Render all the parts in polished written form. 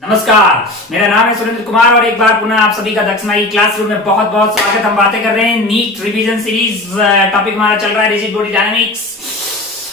नमस्कार, मेरा नाम है सुरेंद्र कुमार और एक बार पुनः आप सभी का दक्षिणा की क्लासरूम में बहुत बहुत स्वागत। हम बातें कर रहे हैं नीट रिवीजन सीरीज। टॉपिक हमारा चल रहा है रिजिड बॉडी डायनामिक्स।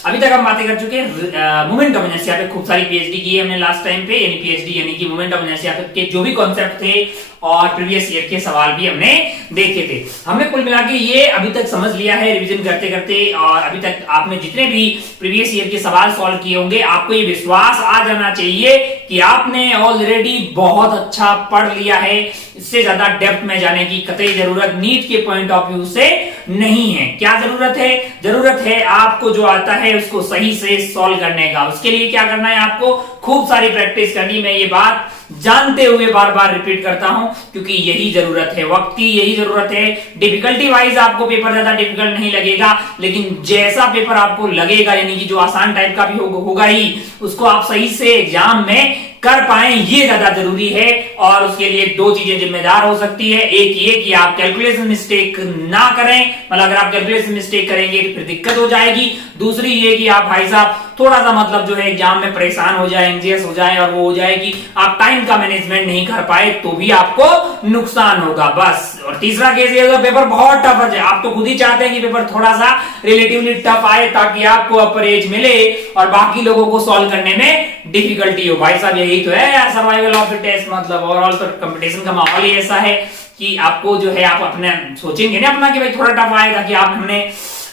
अभी तक हम बातें कर चुके हैं मोमेंट ऑफ इनर्शिया पे, खूब सारी पीएचडी की है हमने लास्ट टाइम पे, यानी पीएचडी यानी कि मोमेंट ऑफ इनर्शिया के जो भी कॉन्सेप्ट थे और प्रीवियस ईयर के सवाल भी हमने देखे थे। हमने कुल मिला के ये अभी तक समझ लिया है रिवीजन करते करते, और अभी तक आपने जितने भी प्रीवियस ईयर के सवाल सॉल्व किए होंगे, आपको ये विश्वास आ जाना चाहिए कि आपने ऑलरेडी बहुत अच्छा पढ़ लिया है। इससे ज्यादा डेप्थ में जाने की कतई जरूरत नीट के पॉइंट ऑफ व्यू से नहीं है। क्या जरूरत है? जरूरत है आपको जो आता है उसको सही से सॉल्व करने का। उसके लिए क्या करना है? आपको खूब सारी प्रैक्टिस करनी। मैं ये बात जानते हुए बार बार रिपीट करता हूं क्योंकि यही जरूरत है, वक्त की यही जरूरत है। डिफिकल्टी वाइज आपको पेपर ज्यादा डिफिकल्ट नहीं लगेगा, लेकिन जैसा पेपर आपको लगेगा, यानी कि जो आसान टाइप का भी होगा ही, उसको आप सही से एग्जाम में कर पाए, ये ज्यादा जरूरी है। और उसके लिए दो चीजें जिम्मेदार हो सकती है। एक ये कि आप कैलकुलेशन मिस्टेक ना करें, मतलब अगर आप कैलकुलेशन मिस्टेक करेंगे तो फिर दिक्कत हो जाएगी। दूसरी ये कि आप भाई साहब थोड़ा सा मतलब जो है एग्जाम में परेशान हो जाए, एंग्जियस हो जाए, और वो हो जाए कि आप टाइम का मैनेजमेंट नहीं कर पाए तो भी आपको नुकसान होगा, बस। और तीसरा केस ये है, पेपर बहुत टफ है। आप तो खुद ही चाहते हैं कि पेपर थोड़ा सा रिलेटिवली टफ आए ताकि आपको अपर एज मिले और बाकी लोगों को सॉल्व करने में डिफिकल्टी हो। भाई साहब यही तो है यार सर्वाइवल ऑफ द टेस्ट, मतलब ओवरऑल तो कंपटीशन का माहौल ही ऐसा है कि आपको जो है आप अपने सोचेंगे ना अपना कि भाई थोड़ा टफ आएगा कि आप हमने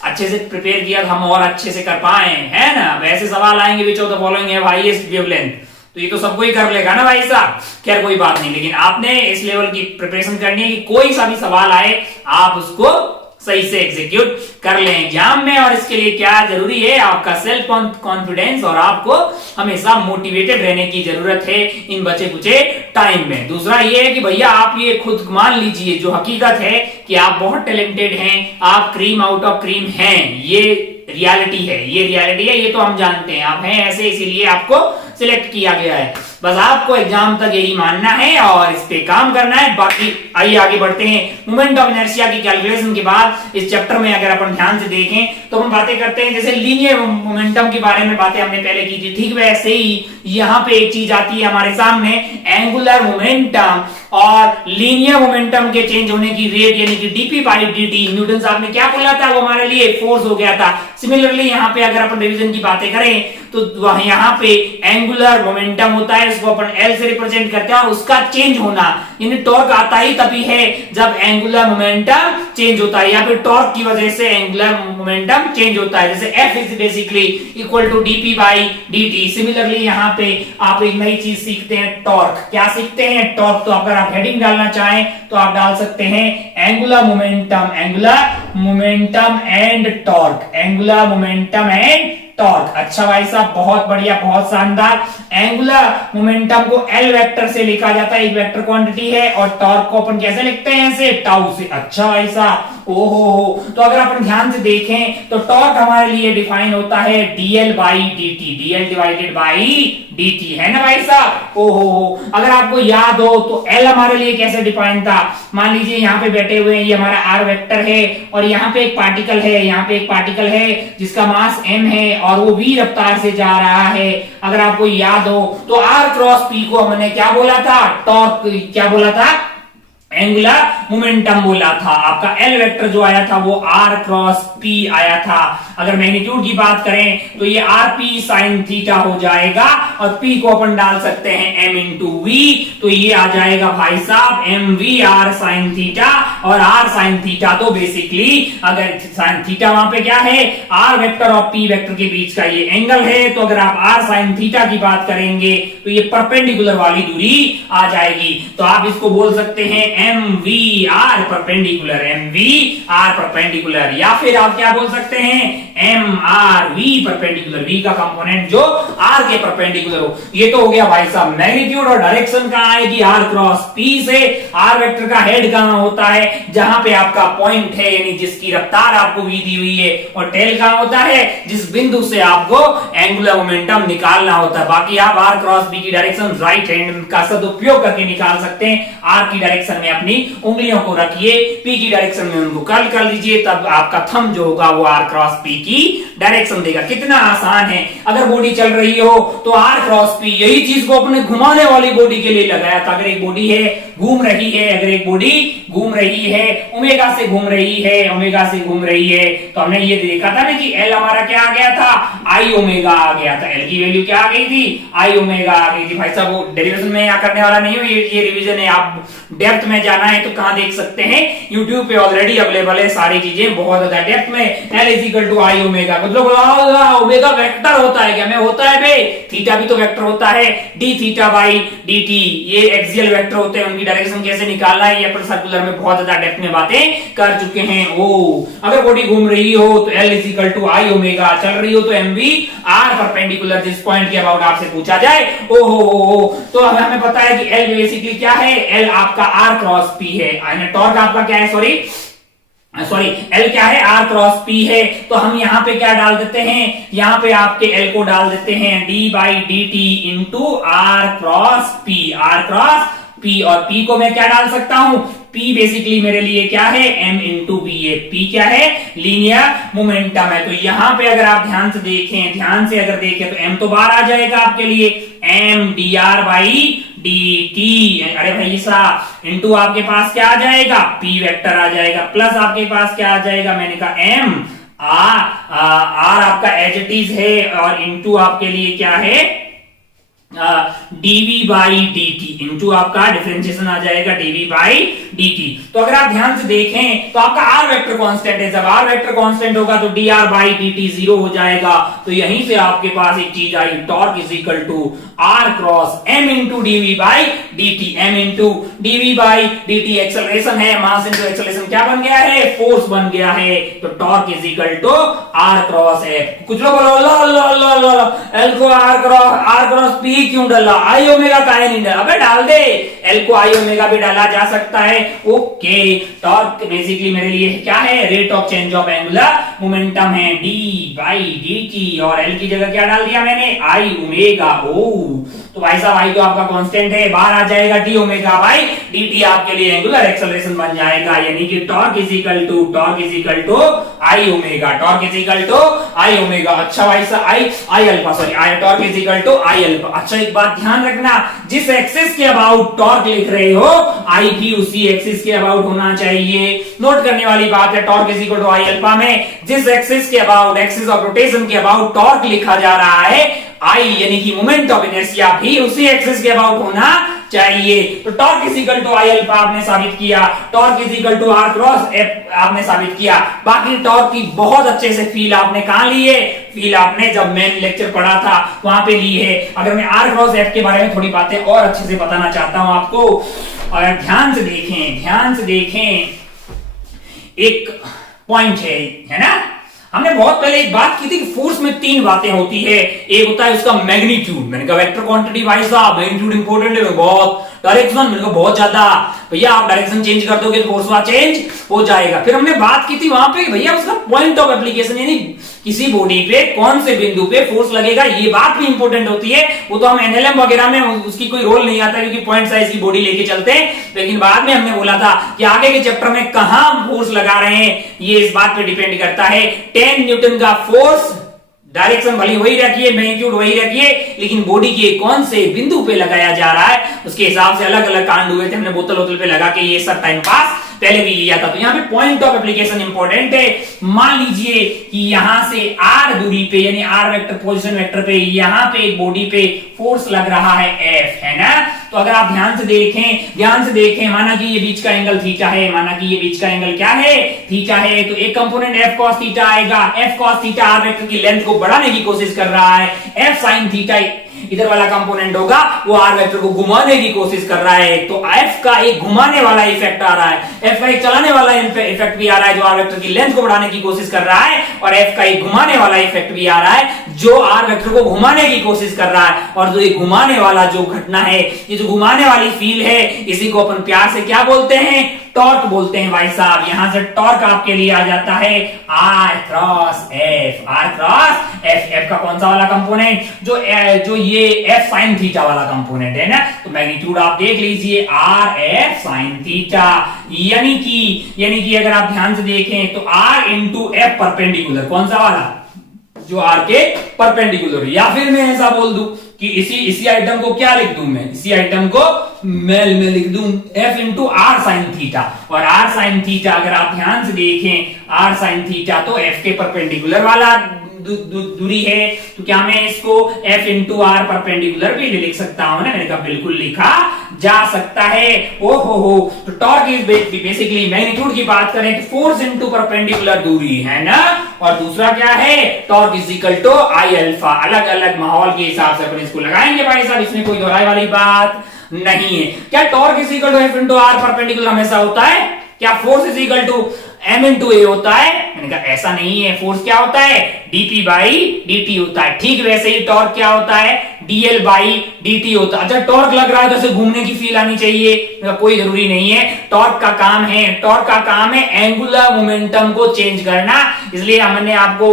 अच्छे से प्रिपेयर किया, हम और अच्छे से कर पाए, है ना। वैसे सवाल आएंगे विच ऑफ द फॉलोइंग है हाईएस्ट वेवलेंथ, तो ये तो सबको ही कर लेगा ना भाई साहब। खैर कोई बात नहीं, लेकिन आपने इस लेवल की प्रिपरेशन करनी है कि कोई सा भी सवाल आए आप उसको सही से एग्जीक्यूट कर लें एग्जाम में। और इसके लिए क्या जरूरी है? आपका सेल्फ कॉन्फिडेंस, और आपको हमेशा मोटिवेटेड रहने की जरूरत है इन बचे कुचे टाइम में। दूसरा ये है कि भैया आप ये खुद मान लीजिए, जो हकीकत है कि आप बहुत टैलेंटेड हैं, आप क्रीम आउट ऑफ क्रीम हैं, ये रियलिटी है, ये रियलिटी है, ये तो हम जानते हैं। आप हैं ऐसे, इसीलिए आपको सिलेक्ट किया गया है। बस आपको एग्जाम तक यही मानना है और इस पे काम करना है। बाकी आइए आगे बढ़ते हैं। मोमेंट ऑफ इनर्शिया की कैलकुलेशन के बाद इस चैप्टर में अगर अपन ध्यान से देखें तो हम बातें करते हैं जैसे लीनियर मोमेंटम के बारे में बातें हमने पहले की थी, ठीक वैसे ही यहाँ पे एक चीज आती है हमारे सामने, एंगुलर मोमेंटम और लीनियर मोमेंटम के चेंज होने की रेट, यानी कि डीपी बाई डी। न्यूटन साहब ने क्या बोला था? वो हमारे लिए फोर्स हो गया था। सिमिलरली यहाँ पे अगर अपन डिवीजन की बातें करें तो यहाँ पे एंगुलर मोमेंटम होता है, उसको अपन एल से रिप्रेजेंट करते हैं, और उसका चेंज होना यानी टॉर्क आता ही तभी है जब एंगुलर मोमेंटम चेंज होता है, या फिर टॉर्क की वजह से एंगुलर मोमेंटम चेंज होता है। जैसे F is basically equal to DP by dt। Similarly यहाँ पे आप एक नई चीज सीखते हैं, टॉर्क। क्या सीखते हैं? टॉर्क। तो अगर आप हेडिंग डालना चाहें तो आप डाल सकते हैं angular momentum and torque, angular momentum and torque. अच्छा भाई साहब, बहुत बढ़िया, बहुत शानदार। एंगुलर मोमेंटम को एल वेक्टर से लिखा जाता है, एक वेक्टर क्वांटिटी है, और टॉर्क को अपन कैसे लिखते हैं? ऐसे, टाउ से। अच्छा भाई साहब, ओहो। तो अगर अपन ध्यान से देखें तो टॉर्क हमारे लिए डिफाइन होता है dl by dt, dl divided by dt, है ना भाई साहब। ओहो, अगर आपको याद हो तो l हमारे लिए कैसे डिफाइन था? मान लीजिए यहाँ पे बैठे हुए हैं, ये हमारा r वेक्टर है, और यहाँ पे एक पार्टिकल है, यहाँ पे एक पार्टिकल है जिसका मास m है और वो v रफ्तार से जा रहा है। अगर आपको याद हो तो r क्रॉस p को हमने क्या बोला था? टॉर्क। क्या बोला था? एंगुलर मोमेंटम बोला था। आपका एल वेक्टर जो आया था वो आर क्रॉस पी आया था। अगर मैग्नीट्यूड की बात करें तो ये आर पी साइन थीटा हो जाएगा, और पी को अपन डाल सकते हैं एम इंटू वी, तो ये आ जाएगा भाई साहब M V R sine theta. और आर साइन थीटा तो बेसिकली अगर साइन थीटा वहां पे क्या है? आर वेक्टर और पी वेक्टर के बीच का ये एंगल है, तो अगर आप आर साइन थीटा की बात करेंगे तो ये परपेंडिकुलर वाली दूरी आ जाएगी। तो आप इसको बोल सकते हैं M V R perpendicular, M V R perpendicular, या फिर आप क्या बोल सकते हैं? M R V perpendicular, V का कंपोनेंट जो आर के परपेंडिकुलर हो। ये तो हो गया भाई साहब मैग्नीट्यूड। और डायरेक्शन कहां आएगी? आर क्रॉस पी से। आर वेक्टर का हेड कहां होता है? जहां पे आपका पॉइंट है, यानी जिसकी रफ्तार आपको वी दी हुई है। और टेल कहां होता है? जिस बिंदु से आपको एंगुलर मोमेंटम निकालना होता है। बाकी आप आर क्रॉस बी की डायरेक्शन राइट हैंड का सदुपयोग करके निकाल सकते हैं। आर की डायरेक्शन में अपनी उंगलियों को रखिए, पी की डायरेक्शन में उनको कर्ल कर लीजिए, तब आपका थंब जो होगा वो आर क्रॉस पी की डायरेक्शन देगा। कितना आसान है। अगर बॉडी चल रही हो तो आर क्रॉस पी, यही चीज को अपने घुमाने वाली बॉडी के लिए लगाया था। अगर एक बॉडी है घूम रही है, अगर एक बॉडी घूम रही है, ओमेगा से घूम रही है, ओमेगा से घूम रही है, तो हमने ये देखा था ना कि एल हमारा क्या आ गया था, आई ओमेगा आ गया था। एल की वैल्यू क्या आ गई थी, आई ओमेगा आ गई थी। भाई साहब वो डेरिवेशन में यहाँ करने वाला नहीं हो, ये रिवीजन है। आप डेप्थ में जाना है तो कहां देख सकते हैं, यूट्यूब पे ऑलरेडी अवेलेबल है सारी चीजें बहुत ज्यादा डेप्थ में। L is equal to I omega, मतलब ओमेगा वेक्टर होता है क्या, मैं होता है बे, थीटा भी तो वेक्टर होता है, D theta by D T, ये एक्सियल वेक्टर होते हैं, उनकी डायरेक्शन कैसे निकालना है ये अपन सर्कुलर में बहुत ज्यादा डेप्थ में बातें कर चुके हैं। ओ अगर बॉडी घूम रही हो तो L is equal to I omega, चल रही हो तो एम वी आर परपेंडिकुलर जिस पॉइंट के अबाउट आपसे पूछा जाए। ओ हो तो हमें पता है कि एल बेसिकली क्या है, एल आपका आर क्रॉस पी है, टॉर्क आपका क्या है, सॉरी एल क्या है, आर क्रॉस पी है। तो हम यहां पे क्या डाल देते हैं, यहां पे आपके एल को डाल देते हैं D by D T into R cross P, R cross P, और पी को मैं क्या डाल सकता हूं, P बेसिकली मेरे लिए क्या है, m इंटू बी है। P क्या है, लीनियर मोमेंटम है। तो यहां पे अगर आप ध्यान से देखें तो m तो बाहर आ जाएगा आपके लिए, m dr बाई dt, अरे भाई साहब, इंटू आपके पास क्या आ जाएगा, P वेक्टर आ जाएगा, प्लस आपके पास क्या आ जाएगा, मैंने कहा m r आपका एज इट इज है, और इंटू आपके लिए क्या है, dv बाई dt, इंटू आपका डिफरेंशिएशन आ जाएगा dv बाई dt। तो अगर आप ध्यान से देखें तो आपका r वेक्टर कांस्टेंट है, जब r वेक्टर कांस्टेंट होगा तो dr बाई dt जीरो हो जाएगा। तो यहीं से आपके पास एक चीज आई, torque is equal to r cross m into dv by dt, m into dv by dt acceleration है, मास इंटू एक्सेलरेशन क्या बन गया है, फोर्स बन गया है। तो torque is equal to r cross f। कुछ लोग बोलो एल को r क्रॉस p क्यों डाला, आई ओमेगा काहे नहीं डाला, अबे डाल दे, एल को आई ओमेगा भी डाला जा सकता है। ओके, टॉर्क बेसिकली मेरे लिए क्या है, rate of change of angular momentum है, डी बाई डी टी, और एल की जगह क्या डाल दिया मैंने, आई ओमेगा। ओ तो भाई साहब आई तो आपका कांस्टेंट है, बाहर आ जाएगा D omega by D T, आपके लिए एंगुलर एक्सेलरेशन बन जाएगा, यानी कि torque is equal to I omega, torque is equal to I omega. अच्छा भाई साहब I alpha, sorry I torque is equal to I alpha. अच्छा एक बात ध्यान रखना, जिस एक्सिस के अबाउट टॉर्क लिख रहे हो आई भी उसी एक्सिस के अबाउट होना चाहिए। नोट करने वाली बात है, torque is equal to I alpha में जिस एक्सिस के अबाउट, एक्सिस ऑफ रोटेशन के अबाउट टॉर्क लिखा जा रहा है, आई यानी कि मोमेंट ऑफ इनर्शिया भी उसी एक्सिस के अबाउट होना चाहिए। तो torque is equal to I alpha आपने साबित किया, torque is equal to R cross F आपने साबित किया। बाकी टॉर्क की बहुत अच्छे से फील आपने कहां ली है, फील आपने जब मेन लेक्चर पढ़ा था वहां पे ली है। अगर मैं आर क्रॉस एफ के बारे में थोड़ी बातें और अच्छे से बताना चाहता हूं आपको, और ध्यान से देखें एक पॉइंट है ना, हमने बहुत पहले एक बात की थी कि फोर्स में तीन बातें होती है। एक होता है उसका मैग्नीट्यूड, मैंने कहा वेक्टर क्वांटिटी भाई साहब मैग्नीट्यूड इंपॉर्टेंट है बहुत, डायरेक्शन मैंने कहा बहुत ज्यादा, भैया आप डायरेक्शन चेंज कर दोगे तो फोर्स वहां चेंज हो जाएगा। फिर हमने बात की थी वहां पे भैया उसका पॉइंट ऑफ एप्लीकेशन, यानी किसी बॉडी पे कौन से बिंदु पे फोर्स लगेगा, ये बात भी इंपॉर्टेंट होती है। वो तो हम एनएलएम वगैरह में उसकी कोई रोल नहीं आता क्योंकि पॉइंट साइज की बॉडी लेके चलते हैं, लेकिन बाद में हमने बोला था कि आगे के चैप्टर में कहां फोर्स लगा रहे हैं ये इस बात पे डिपेंड करता है। 10 न्यूटन का फोर्स, डायरेक्शन भली वही रखिए, मैग्नीट्यूड वही रखिए, लेकिन बॉडी के कौन से बिंदु पे लगाया जा रहा है उसके हिसाब से अलग अलग कांड हुए थे। हमने बोतल पे लगा के ये सब टाइम पास पहले भी लिया था। तो यहाँ पे पॉइंट ऑफ एप्लीकेशन इंपॉर्टेंट है। मान लीजिए कि यहां से आर दूरी पे, यानी आर वेक्टर पोजीशन वेक्टर पे, यहां पे एक बॉडी पे फोर्स लग रहा है एफ, है ना। तो अगर आप ध्यान से देखें, माना कि ये बीच का एंगल थीटा है, माना कि ये बीच का एंगल क्या है, थीटा है, तो एक कंपोनेंट एफ कॉस थीटा आएगा। F cos theta R vector की लेंथ को बढ़ाने की कोशिश कर रहा है। एफ साइन थीटा इधर वाला कंपोनेंट होगा, वो आर वेक्टर को घुमाने की कोशिश कर रहा है। तो एफ का एक घुमाने वाला इफेक्ट आ रहा है, एफ का एक चलाने वाला इफेक्ट भी आ रहा है जो आर वेक्टर की लेंथ को बढ़ाने की कोशिश कर रहा है, और एफ का एक घुमाने वाला इफेक्ट भी आ रहा है जो आर वेक्टर को घुमाने की कोशिश कर रहा है। और जो एक घुमाने वाला जो घटना है, ये जो घुमाने वाली फील है, इसी को अपन प्यार से क्या बोलते हैं, टॉर्क बोलते हैं भाई साहब। यहां से टॉर्क आपके लिए आ जाता है R cross F. R cross F. F का कौन सा वाला कंपोनेंट? जो ये एफ साइन थीटा वाला कंपोनेंट है ना, तो मैग्नीट्यूड आप देख लीजिए आर एफ साइन थीटा। यानी कि अगर आप ध्यान से देखें तो आर इंटू एफ परपेंडिकुलर, कौन सा वाला? जो आर के परपेंडिकुलर। या फिर मैं ऐसा बोल दूं कि इसी आइटम को क्या लिख दूं मैं? इसी आइटम को मैं लिख दूं F into R sine theta. और आर साइन थीटा अगर आप ध्यान से देखें, आर साइन थीटा तो एफ के परपेंडिकुलर वाला दूरी है, तो क्या मैं इसको एफ इंटू आर परपेंडिकुलर भी लिख सकता हूं ना? मैंने कहा बिल्कुल लिखा जा सकता है। हो तो टॉर्क इज बेसिकली, मैग्नीट्यूड की बात करें तो फोर्स इंटू परपेंडिकुलर दूरी है ना। और दूसरा क्या है? Torque is equal to I alpha. अलग अलग माहौल के हिसाब से अपन इसको लगाएंगे भाई साहब, इसमें कोई दोहराई वाली बात नहीं है। क्या torque is equal to F into R perpendicular हमेशा होता है? क्या force is equal to M into A होता है? मैंने कहा ऐसा नहीं है। फोर्स क्या होता है? डीपी बाई डीटी होता है। ठीक वैसे ही टॉर्क क्या होता है? डीएल बाई डीटी होता है। अच्छा टॉर्क लग रहा है तो ऐसे घूमने की फील आनी चाहिए? कोई जरूरी नहीं है। टॉर्क का काम है एंगुलर मोमेंटम को चेंज करना। इसलिए हमने आपको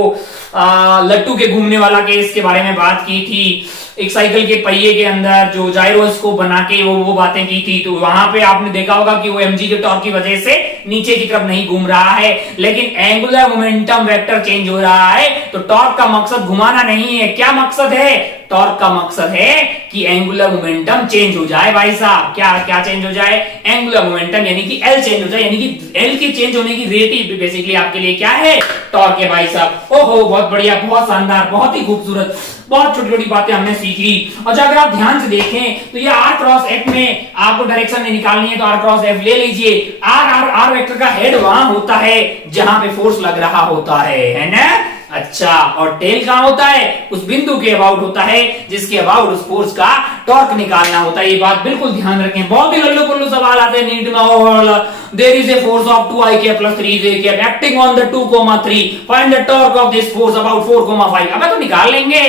लट्टू के घूमने वाला केस के बारे में बात की थी। एक साइकिल के पहिए के अंदर जो जायरोस्कोप बना के वो बातें की थी, तो वहां पे आपने देखा होगा कि वो एमजी के टॉर्क की वजह से नीचे की तरफ नहीं घूम रहा है, लेकिन एंगुलर मोमेंटम वेक्टर चेंज हो रहा है। तो टॉर्क का मकसद घुमाना नहीं है। क्या मकसद है? टॉर्क का मकसद है कि एंगुलर मोमेंटम चेंज हो जाए भाई साहब। क्या चेंज हो जाए? एंगुलर मोमेंटम, यानी कि एल चेंज हो जाए, यानी कि एल के चेंज होने की रेट ही बेसिकली आपके लिए क्या है? टॉर्क है भाई साहब। ओहो बहुत बढ़िया, बहुत शानदार, बहुत ही खूबसूरत, बहुत छोटी छोटी बातें हमने सीखी। अच्छा अगर आप ध्यान से देखें तो ये आर क्रॉस एफ में आपको डायरेक्शन में निकालनी है, तो आर क्रॉस एफ ले लीजिए। आर वेक्टर का हेड वहां होता है जहां पे फोर्स लग रहा होता है ना। अच्छा, और टेल कहां होता है? उस बिंदु के अबाउट होता है जिसके अबाउट उस फोर्स का टॉर्क निकालना होता है। ये बात बिल्कुल ध्यान रखें। बहुत ही लल्लू पुल्लू सवाल आते हैं नीट में। There is a force of 2ik plus 3j acting on the 2,3, find the torque of this force about 4,5। अबे तो निकाल लेंगे,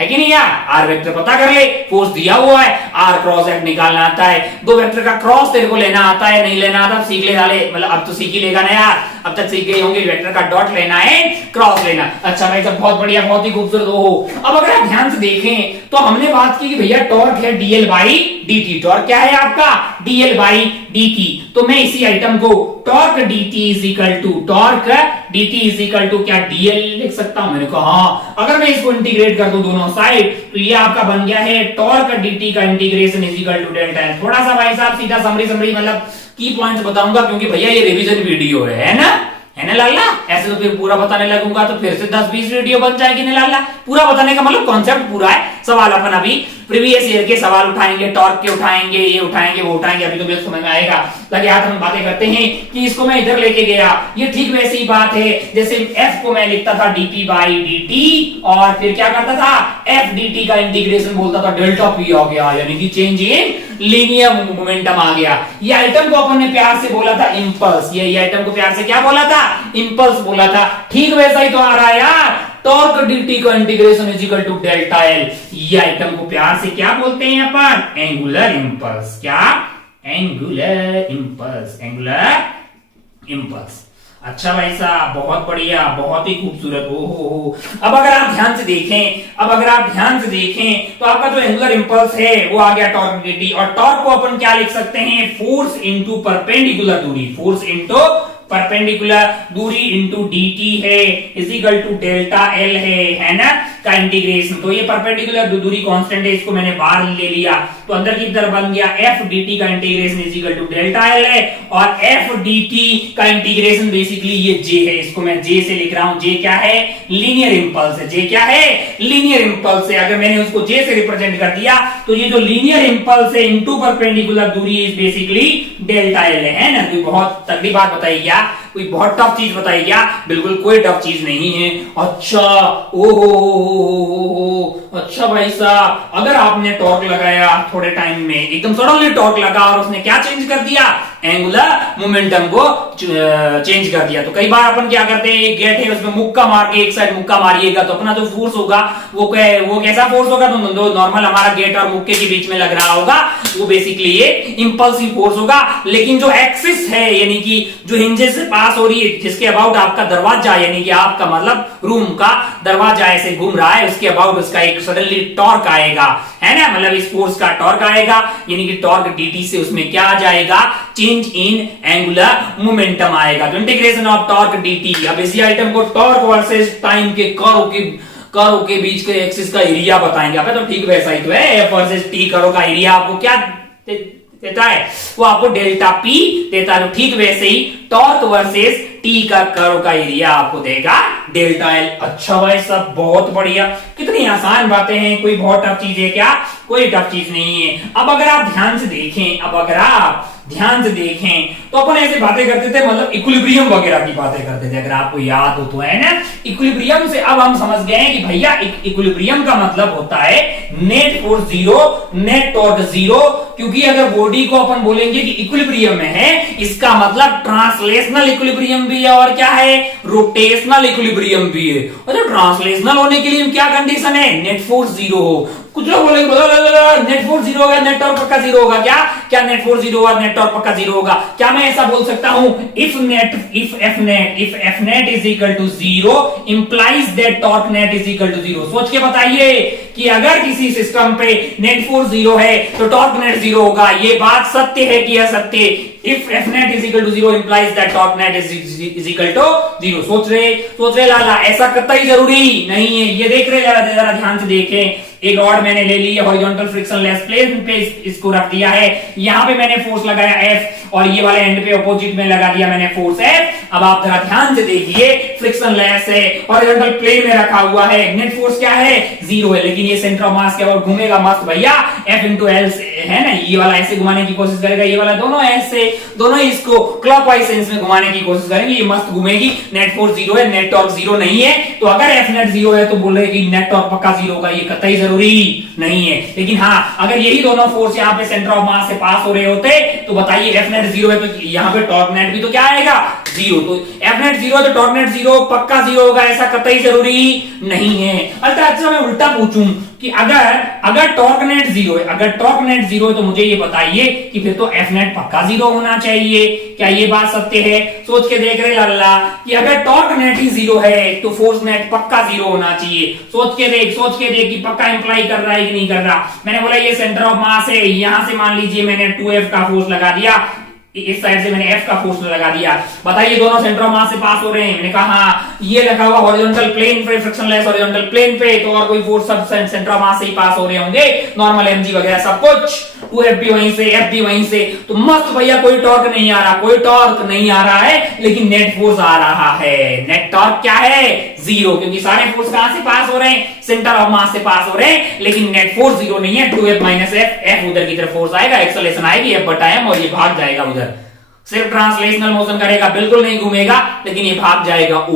है कि नहीं यार? आर वेक्टर पता कर ले, फोर्स दिया हुआ है, आर क्रॉस एफ निकालना आता है। दो वेक्टर का क्रॉस तेरे को लेना आता है, नहीं लेना आता सीख ले साले, मतलब अब तो सीख ही लेगा ना यार, अब तक सीख गए होंगे। वेक्टर का डॉट लेना है, क्रॉस लेना। अच्छा भाई सब बहुत बढ़िया, बहुत ही खूबसूरत। हो अब अगर आप ध्यान से देखें तो हमने बात की कि भैया टॉर्क है डीएल बाई डीटी। टॉर्क क्या है आपका? DL by DT. तो मैं इसी आइटम को torque DT is equal to क्या डीएल लिख सकता हूं? मैंने कहा हाँ। अगर मैं इसको इंटीग्रेट कर दूं दोनों साइड तो ये आपका बन गया है टॉर्क डीटी का integration is equal to delta L. थोड़ा सा भाई साहब सीधा समरी मतलब की पॉइंट्स बताऊंगा, क्योंकि भैया ये रिवीजन वीडियो है ना लाला। ऐसे तो फिर पूरा बताने लगूंगा तो फिर से 10-20 वीडियो बन जाएगी ना लाला। पूरा बताने का मतलब कॉन्सेप्ट पूरा है। सवाल अपन अभी प्रीवियस ईयर के सवाल उठाएंगे, टॉर्क के उठाएंगे, ये उठाएंगे वो उठाएंगे, अभी तो मेरे समझ में आएगा। लगे हाथ हम बातें करते हैं कि इसको मैं इधर लेके गया, ये ठीक वैसी बात है जैसे एफ को मैं लिखता था डीपी बाई डीटी, और फिर क्या करता था? एफ डीटी का इंटीग्रेशन बोलता था डेल्टा पी आ गया, यानी कि चेंज इन लीनियर मोमेंटम आ गया। ये आइटम को अपन ने प्यार से बोला था इंपल्स। ये आइटम को प्यार से क्या बोला था? इंपल्स बोला था। ठीक वैसा ही तो आ रहा है यार, टॉर्क डीटी का integration is equal to delta L. ये आइटम को प्यार से क्या बोलते हैं अपन? Angular impulse. क्या? Angular impulse. अच्छा भाई साहब बहुत बढ़िया, बहुत ही खूबसूरत। हो अब अगर आप ध्यान से देखें तो आपका जो एंगुलर इंपल्स है वो आ गया टॉर्क डीटी। और टॉर्क को अपन क्या लिख सकते हैं? फोर्स इंटू परपेंडिकुलर दूरी, फोर्स इंटू परपेंडिकुलर दूरी इंटू डीटी है is equal to delta L है ना का इंटीग्रेशन। तो ये परपेंडिकुलर दूरी कांस्टेंट है, इसको मैंने बाहर ले लिया तो अंदर की तरफ बन गया एफ डीटी का integration is equal to delta L है। और एफ डीटी का इंटीग्रेशन बेसिकली ये जे है, इसको मैं जे से लिख रहा हूं। जे क्या है? लीनियर इंपल्स है। जे क्या है? लीनियर इंपल्स है। अगर मैंने उसको जे से रिप्रेजेंट कर दिया तो ये जो लीनियर इंपल्स है इनटू परपेंडिकुलर दूरी इज बेसिकली डेल्टा एल है ना। कोई बहुत तगड़ी बात बताई क्या? कोई बहुत टफ चीज बताई क्या? बिल्कुल कोई टफ चीज नहीं है। अच्छा ओहो अच्छा भाई साहब, अगर आपने टॉर्क लगाया थोड़े टाइम में, एकदम सडनली टॉर्क लगा और उसने क्या चेंज कर दिया, एंगुलर मोमेंटम को चेंज कर दिया। तो कई बार अपन क्या करते हैं, एक गेट है उसमें मुक्का मार के एक साइड मुक्का मारिएगा तो अपना जो फोर्स होगा वो कैसा फोर्स होगा, तो नॉर्मल हमारा गेट और मुक्के के बीच में लग रहा होगा, वो बेसिकली ये इंपल्सिव फोर्स होगा। लेकिन जो एक्सिस है, यानी कि जो हिंजेस से पास हो रही है, जिसके अबाउट आपका दरवाजा, यानी कि आपका मतलब रूम का दरवाजा ऐसे घूम रहा है, उसके अबाउट उसका एक सडनली टॉर्क आएगा, है ना, मतलब इस फोर्स का टॉर्क आएगा, यानी कि टॉर्क dt से उसमें क्या आ जाएगा, चेंज इन एंगुलर मोमेंटम आएगा। तो इंटीग्रेशन ऑफ टॉर्क dt। अब इसी आइटम को टॉर्क वर्सेस टाइम के कर्व के बीच के एक्सिस का एरिया बताएंगे। अब तो ठीक वैसा ही तो है, एफ वर्सेस टी कर्व का एरिया आपको क्या देता है, वो आपको डेल्टा पी देता है। तो ठीक वैसे ही टॉर्क वर्सेस टी का कर्व का एरिया आपको देगा डेल्टा एल। अच्छा भाई साहब, बहुत बढ़िया, कितनी आसान बातें हैं, कोई बहुत टफ चीज है क्या, कोई टफ चीज नहीं है। अब अगर आप ध्यान से देखें, तो अपन ऐसे बातें करते थे, मतलब इक्विलिब्रियम वगैरह की बातें करते थे, अगर आपको याद हो तो, है ना। इक्विलिब्रियम से अब हम समझ गए कि भैया इक्विलिब्रियम का मतलब होता है net force zero, net torque zero. क्योंकि अगर बॉडी को अपन बोलेंगे कि इक्विलिब्रियम में है, इसका मतलब ट्रांसलेशनल इक्विलिब्रियम भी है और क्या है, रोटेशनल इक्विलिब्रियम भी है। और ट्रांसलेशनल होने के लिए क्या कंडीशन है, नेट फोर्स जीरो हो। कुछ लोग बोलेंगे नेट फोर्स जीरो होगा, नेट टॉर्क पक्का जीरो होगा, क्या नेट फोर्स जीरो होगा, नेट टॉर्क पक्का जीरो होगा? क्या मैं ऐसा बोल सकता हूं, if F net is equal to zero implies that torque net is equal to zero? सोच के बताइए कि अगर किसी सिस्टम पे नेट फोर्स जीरो है तो टॉर्क नेट जीरो होगा। ये बात सत्य है कि असत्य? If F net is equal to zero implies that torque net is equal to zero. सोच रहे लाला, ऐसा कतई जरूरी नहीं है। ये देख रहे, जरा ध्यान से देखें, एक रॉड मैंने ले ली है, हॉरिजॉन्टल फ्रिक्शनलेस प्लेन पे इसको रख दिया है, यहां पे मैंने फोर्स लगाया F और ये वाले एंड पे अपोजिट में लगा दिया मैंने फोर्स F। अब आप जरा ध्यान से देखिए, फ्रिक्शनलेस है, हॉरिजॉन्टल प्लेन में रखा हुआ है, नेट फोर्स क्या है, जीरो है, लेकिन ये सेंटर ऑफ मास के ओर घूमेगा मस्त भैया, F इंटू एल है ना। ये वाला ऐसे घुमाने की कोशिश करेगा, ये वाला दोनों ऐसे, दोनों इसको क्लॉकवाइज सेंस में घुमाने की कोशिश करेंगे, ये मस्त घूमेगी। नेट फोर्स जीरो है, नेट टॉर्क जीरो नहीं है। तो अगर एफ नेट जीरो है तो बोल रहे कि नेट टॉर्क पक्का जीरो होगा, ये कतई जरूरी नहीं है। लेकिन हाँ, अगर यही दोनों फोर्स यहाँ पे सेंटर ऑफ मास से पास हो रहे होते तो बताइए एफ नेट जीरो है तो यहाँ पे टॉर्क नेट भी तो क्या आएगा, जीरो। तो एफ नेट जीरो है तो टॉर्क नेट जीरो पक्का जीरो होगा, ऐसा कतई जरूरी नहीं है। अच्छा, मैं उल्टा पूछूं कि अगर टॉर्क नेट जीरो है, अगर टॉर्क नेट जीरो है तो मुझे ये बताइए कि फिर तो एफ नेट पक्का जीरो होना चाहिए। क्या ये बात सत्य है? सोच के देख रहे लाला कि अगर टॉर्क नेट ही जीरो है तो फोर्स नेट पक्का जीरो होना चाहिए। सोच के देख कि पक्का इंप्लाई कर रहा है कि नहीं कर रहा। मैंने बोला ये सेंटर ऑफ मास है, यहां से मान लीजिए मैंने 2F का फोर्स लगा दिया, इस साइड से मैंने F का फोर्स लगा दिया। बताइए दोनों सेंटर ऑफ मास से पास हो रहे हैं। मैंने कहा हाँ, ये लगा हुआ हॉरिजॉन्टल प्लेन पे, फ्रिक्शनलेस हॉरिजॉन्टल प्लेन पे, तो और कोई force sub centre of mass से ही पास हो रहे होंगे, नॉर्मल mg वगैरह सब कुछ। 2F भी वहीं से, F भी वहीं से, तो मस्त भैया, कोई टॉर्क नहीं आ रहा है, लेकिन नेट फोर्स आ रहा है। नेट टॉर्क क्या है, जीरो, क्योंकि सारे फोर्स कहां से पास हो रहे हैं, सेंटर ऑफ मास से पास हो रहे हैं, लेकिन नेट फोर्स जीरो नहीं है। 2F माइनस F उधर की तरफ फोर्स आएगा, एक्सेलरेशन आएगी F बटा m, और ये भाग जाएगा उधर, सिर्फ ट्रांसलेशनल मोशन करेगा, बिल्कुल नहीं घूमेगा, लेकिन ये भाग जाएगा।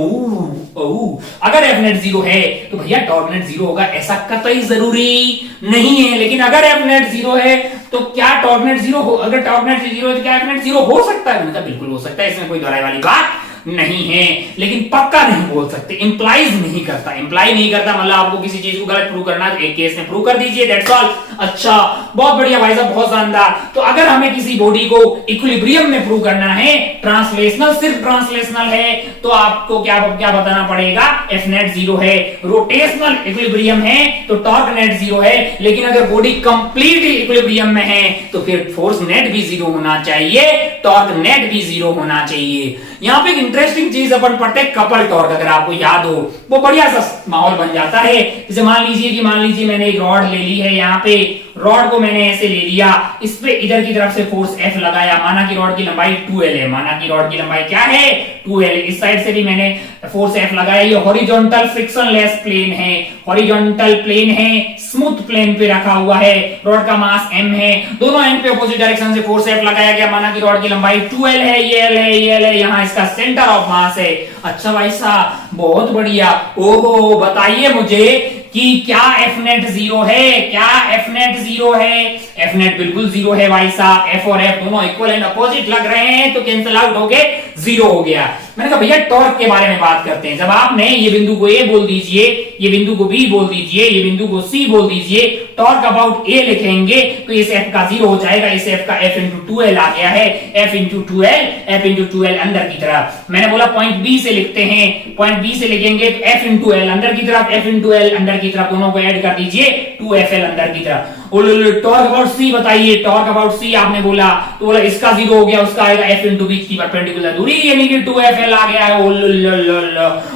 अगर एफ नेट जीरो है तो भैया टॉर्क नेट जीरो होगा, ऐसा कतई जरूरी नहीं है। लेकिन अगर एफ नेट जीरो है तो क्या टॉर्क नेट जीरो हो, अगर टॉर्क नेट जीरो है तो क्या एफ नेट जीरो हो सकता है? मतलब बिल्कुल हो सकता है, इसमें कोई दोहराई वाली बात नहीं है, लेकिन पक्का नहीं बोल सकते, इंप्लाई नहीं करता। मतलब आपको किसी चीज को गलत प्रूव करना है, एक केस में प्रूव कर दीजिए, दैट्स ऑल। अच्छा, बहुत बढ़िया भाई साहब, बहुत शानदार। तो अगर हमें किसी बॉडी को इक्विलिब्रियम में प्रूव करना है, ट्रांसलेशनल, सिर्फ ट्रांसलेशनल है, तो आपको क्या बताना पड़ेगा, एफ नेट जीरो है। रोटेशनल इक्विलिब्रियम है तो टॉर्क नेट जीरो है, लेकिन अगर बॉडी कंप्लीट इक्विलिब्रियम में है तो फिर फोर्स नेट भी जीरो होना चाहिए, टॉर्क नेट भी जीरो होना चाहिए। यहाँ पे एक इंटरेस्टिंग चीज अपन पढ़ते हैं, कपल टॉर्क, अगर आपको याद हो, वो बढ़िया सा माहौल बन जाता है। जैसे मान लीजिए मैंने एक रॉड ले ली है, यहाँ पे रॉड को मैंने ऐसे ले लिया, इस पे इधर की तरफ से फोर्स F लगाया, माना कि रॉड की लंबाई 2L है, माना कि रॉड की लंबाई क्या है, 2L। इस साइड से भी मैंने फोर्स F लगाया, ये हॉरिजॉन्टल फ्रिक्शनलेस प्लेन है, हॉरिजॉन्टल प्लेन है, स्मूथ प्लेन पे रखा हुआ है, रॉड का मास m है, दोनों एंड पे अपोजिट डायरेक्शन से फोर्स F लगाया गया, माना कि रॉड की लंबाई 2L है, ये L है, यहाँ इसका सेंटर ऑफ मास है। अच्छा भाई साहब, बहुत बढ़िया। ओहो, बताइए मुझे कि क्या एफ नेट जीरो है, क्या एफ नेट जीरो है? एफ नेट बिल्कुल जीरो है भाई साहब। एफ और एफ दोनों इक्वल एंड अपोजिट लग रहे हैं तो कैंसिल आउट हो गए, जीरो हो गया। मैंने कहा भैया टॉर्क के बारे में बात करते हैं। जब आपने ये बिंदु को ए बोल दीजिए, ये बिंदु को बी बोल दीजिए, ये बिंदु को सी बोल दीजिए, टॉर्क अबाउट ए लिखेंगे तो इस एफ का जीरो हो जाएगा। इस एफ का एफ इंटू 2l आ गया है, F into 2l, F into 2l अंदर की तरफ। मैंने बोला पॉइंट बी से लिखते हैं, पॉइंट बी से लिखेंगे तो एफ इंटू एल अंदर की तरफ, एफ इंटू एल अंदर की तरफ, दोनों को ऐड कर दीजिए 2fl अंदर की तरफ। टॉर्क अबाउट सी बताइए, टॉर्क अबाउट सी आपने बोला तो बोला इसका जीरो हो गया, उसका आएगा एफ इंटू बी की परपेंडिकुलर दूरी यानी कि 2fl आ गया है।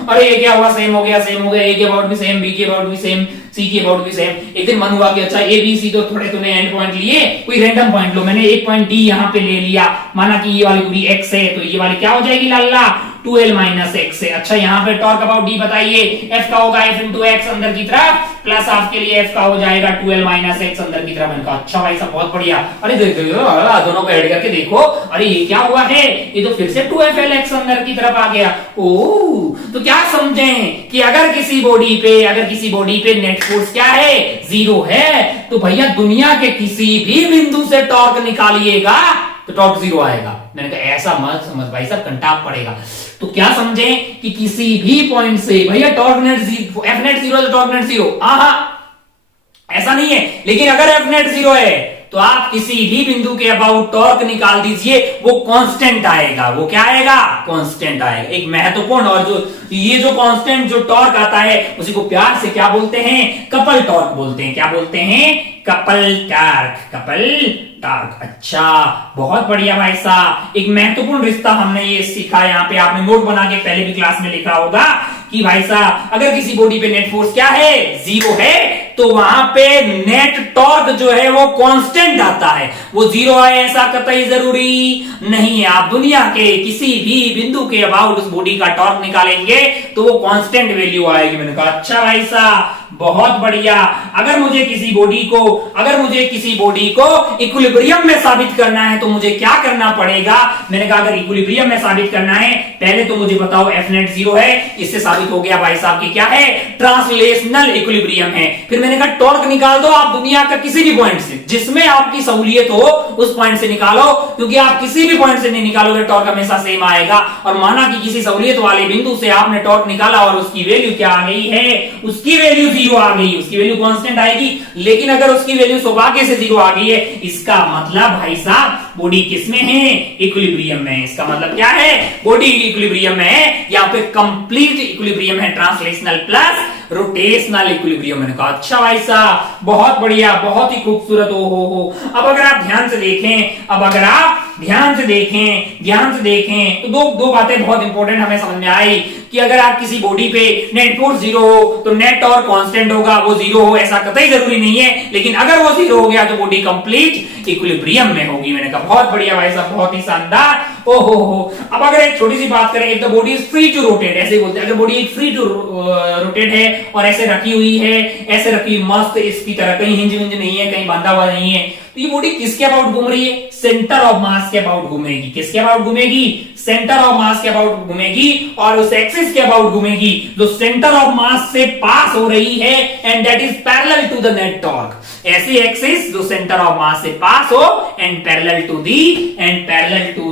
अरे ये क्या हुआ, सेम हो गया, सेम हो गया। ए के अबाउट भी सेम, बी के अबाउट भी सेम, सी के अबाउट भी सेम। एक दिन मन हुआ कि अच्छा ए बी सी तो थोड़े तूने एंड पॉइंट लिए, कोई रैंडम पॉइंट लो। मैंने एक पॉइंट डी यहाँ पे ले लिया, माना कि ये वाली दूरी x है तो ये वाली क्या हो जाएगी लाला, 2l माइनस x है। अच्छा यहाँ पे टॉर्क अबाउट डी बताइए, f का होगा f इंटू एक्स अंदर की तरफ, प्लस आपके लिए f का हो जाएगा 2l माइनस एक्स अंदर की तरफ। मैंने कहा अच्छा भाई साहब बहुत बढ़िया। अरे देखो दोनों को ऐड करके देखो, अरे ये क्या हुआ है, ये तो फिर से 2fl x अंदर की तरफ आ गया। ओ तो क्या समझें कि अगर किसी बॉडी पे नेट फोर्स क्या है, जीरो है, तो भैया दुनिया के किसी भी बिंदु से टॉर्क निकालिएगा तो टॉर्क जीरो आएगा। मैंने कहा ऐसा मत समझ भाई साहब, कंटाप पड़ेगा। तो क्या समझें कि किसी भी पॉइंट से भैया torque net zero, F net zero तो टॉर्क नेट जीरो, ऐसा नहीं है। लेकिन अगर एफ नेट जीरो है तो आप किसी भी बिंदु के अबाउट टॉर्क निकाल दीजिए, वो कांस्टेंट आएगा। वो क्या आएगा, कांस्टेंट आएगा। एक महत्वपूर्ण, और जो ये जो कांस्टेंट जो टॉर्क आता है उसी को प्यार से क्या बोलते हैं, कपल टॉर्क बोलते हैं। क्या बोलते हैं, कपल टॉर्क, कपल टॉर्क। अच्छा बहुत बढ़िया भाई साहब। एक महत्वपूर्ण रिश्ता हमने ये सीखा, यहाँ पे आपने नोट बना के पहले भी क्लास में लिखा होगा कि भाई साहब अगर किसी बॉडी पे नेट फोर्स क्या है, जीरो है, तो वहां पे नेट टॉर्क जो है वो कांस्टेंट आता है। वो जीरो है ऐसा कतई जरूरी नहीं है। आप दुनिया के किसी भी बिंदु के अबाउट उस बॉडी का टॉर्क निकालेंगे तो वो कांस्टेंट वैल्यू आएगी। मैंने कहा अच्छा भाई साहब बहुत बढ़िया। अगर मुझे किसी बॉडी को इक्विलिब्रियम में साबित करना है तो मुझे क्या करना पड़ेगा? मैंने कहा अगर इक्विलिब्रियम में साबित करना है, पहले तो मुझे बताओ एफ नेट जीरो है, इससे साबित हो गया भाई साहब कि क्या है, ट्रांसलेशनल इक्विलिब्रियम है। फिर मैंने कहा टॉर्क निकाल दो आप दुनिया का किसी भी पॉइंट से, जिसमें आपकी सहूलियत हो उस पॉइंट से निकालो, क्योंकि आप किसी भी पॉइंट से नहीं निकालोगे टॉर्क हमेशा सेम आएगा। और माना कि किसी सहूलियत वाले बिंदु से आपने टॉर्क निकाला और उसकी वैल्यू क्या आ गई है, उसकी वैल्यू जीरो आ गई, उसकी वैल्यू कांस्टेंट आएगी। लेकिन अगर उसकी वैल्यू सौभाग्य से जीरो आ गई है, इसका मतलब भाई साहब बॉडी किसमें है, इक्विलिब्रियम में। इसका मतलब क्या है, बॉडी इक्विलिब्रियम में है, यहाँ पे कंप्लीट इक्विलिब्रियम है, ट्रांसलेशनल प्लस रोटेशनल इक्विलिब्रियम। मैंने कहा अच्छा भाई साहब बहुत बढ़िया, बहुत ही खूबसूरत। हो अब अगर आप ध्यान से देखें तो दो बातें बहुत इंपॉर्टेंट हमें समझ में आई कि अगर आप किसी बॉडी पे नेट फोर्स जीरो हो तो नेट टॉर्क कांस्टेंट होगा। वो जीरो हो ऐसा कतई जरूरी नहीं है, लेकिन अगर वो जीरो हो गया तो बॉडी कंप्लीट इक्विलिब्रियम में होगी। मैंने कहा बहुत बढ़िया भाई साहब, बहुत ही शानदार। ओहो अब अगर एक छोटी सी बात करें, if the body is free to rotate, ऐसे बोलते हैं, अगर बॉडी एक फ्री टू रोटेट है और ऐसे रखी हुई है, ऐसे रखी मस्त इसकी तरह, कहीं हिंज विंज नहीं है, कहीं बांधा हुआ नहीं है, तो ये बॉडी किसके अबाउट घूम रही है, सेंटर ऑफ मास के अबाउट घूमेगी। किसके अबाउट घूमेगी, सेंटर ऑफ मास के अबाउट घूमेगी, और उस एक्सिस के अबाउट घूमेगी जो सेंटर ऑफ मास से पास हो रही है, and that is parallel to the net torque. ऐसी एक्सिस जो सेंटर ऑफ मास से पास हो and parallel to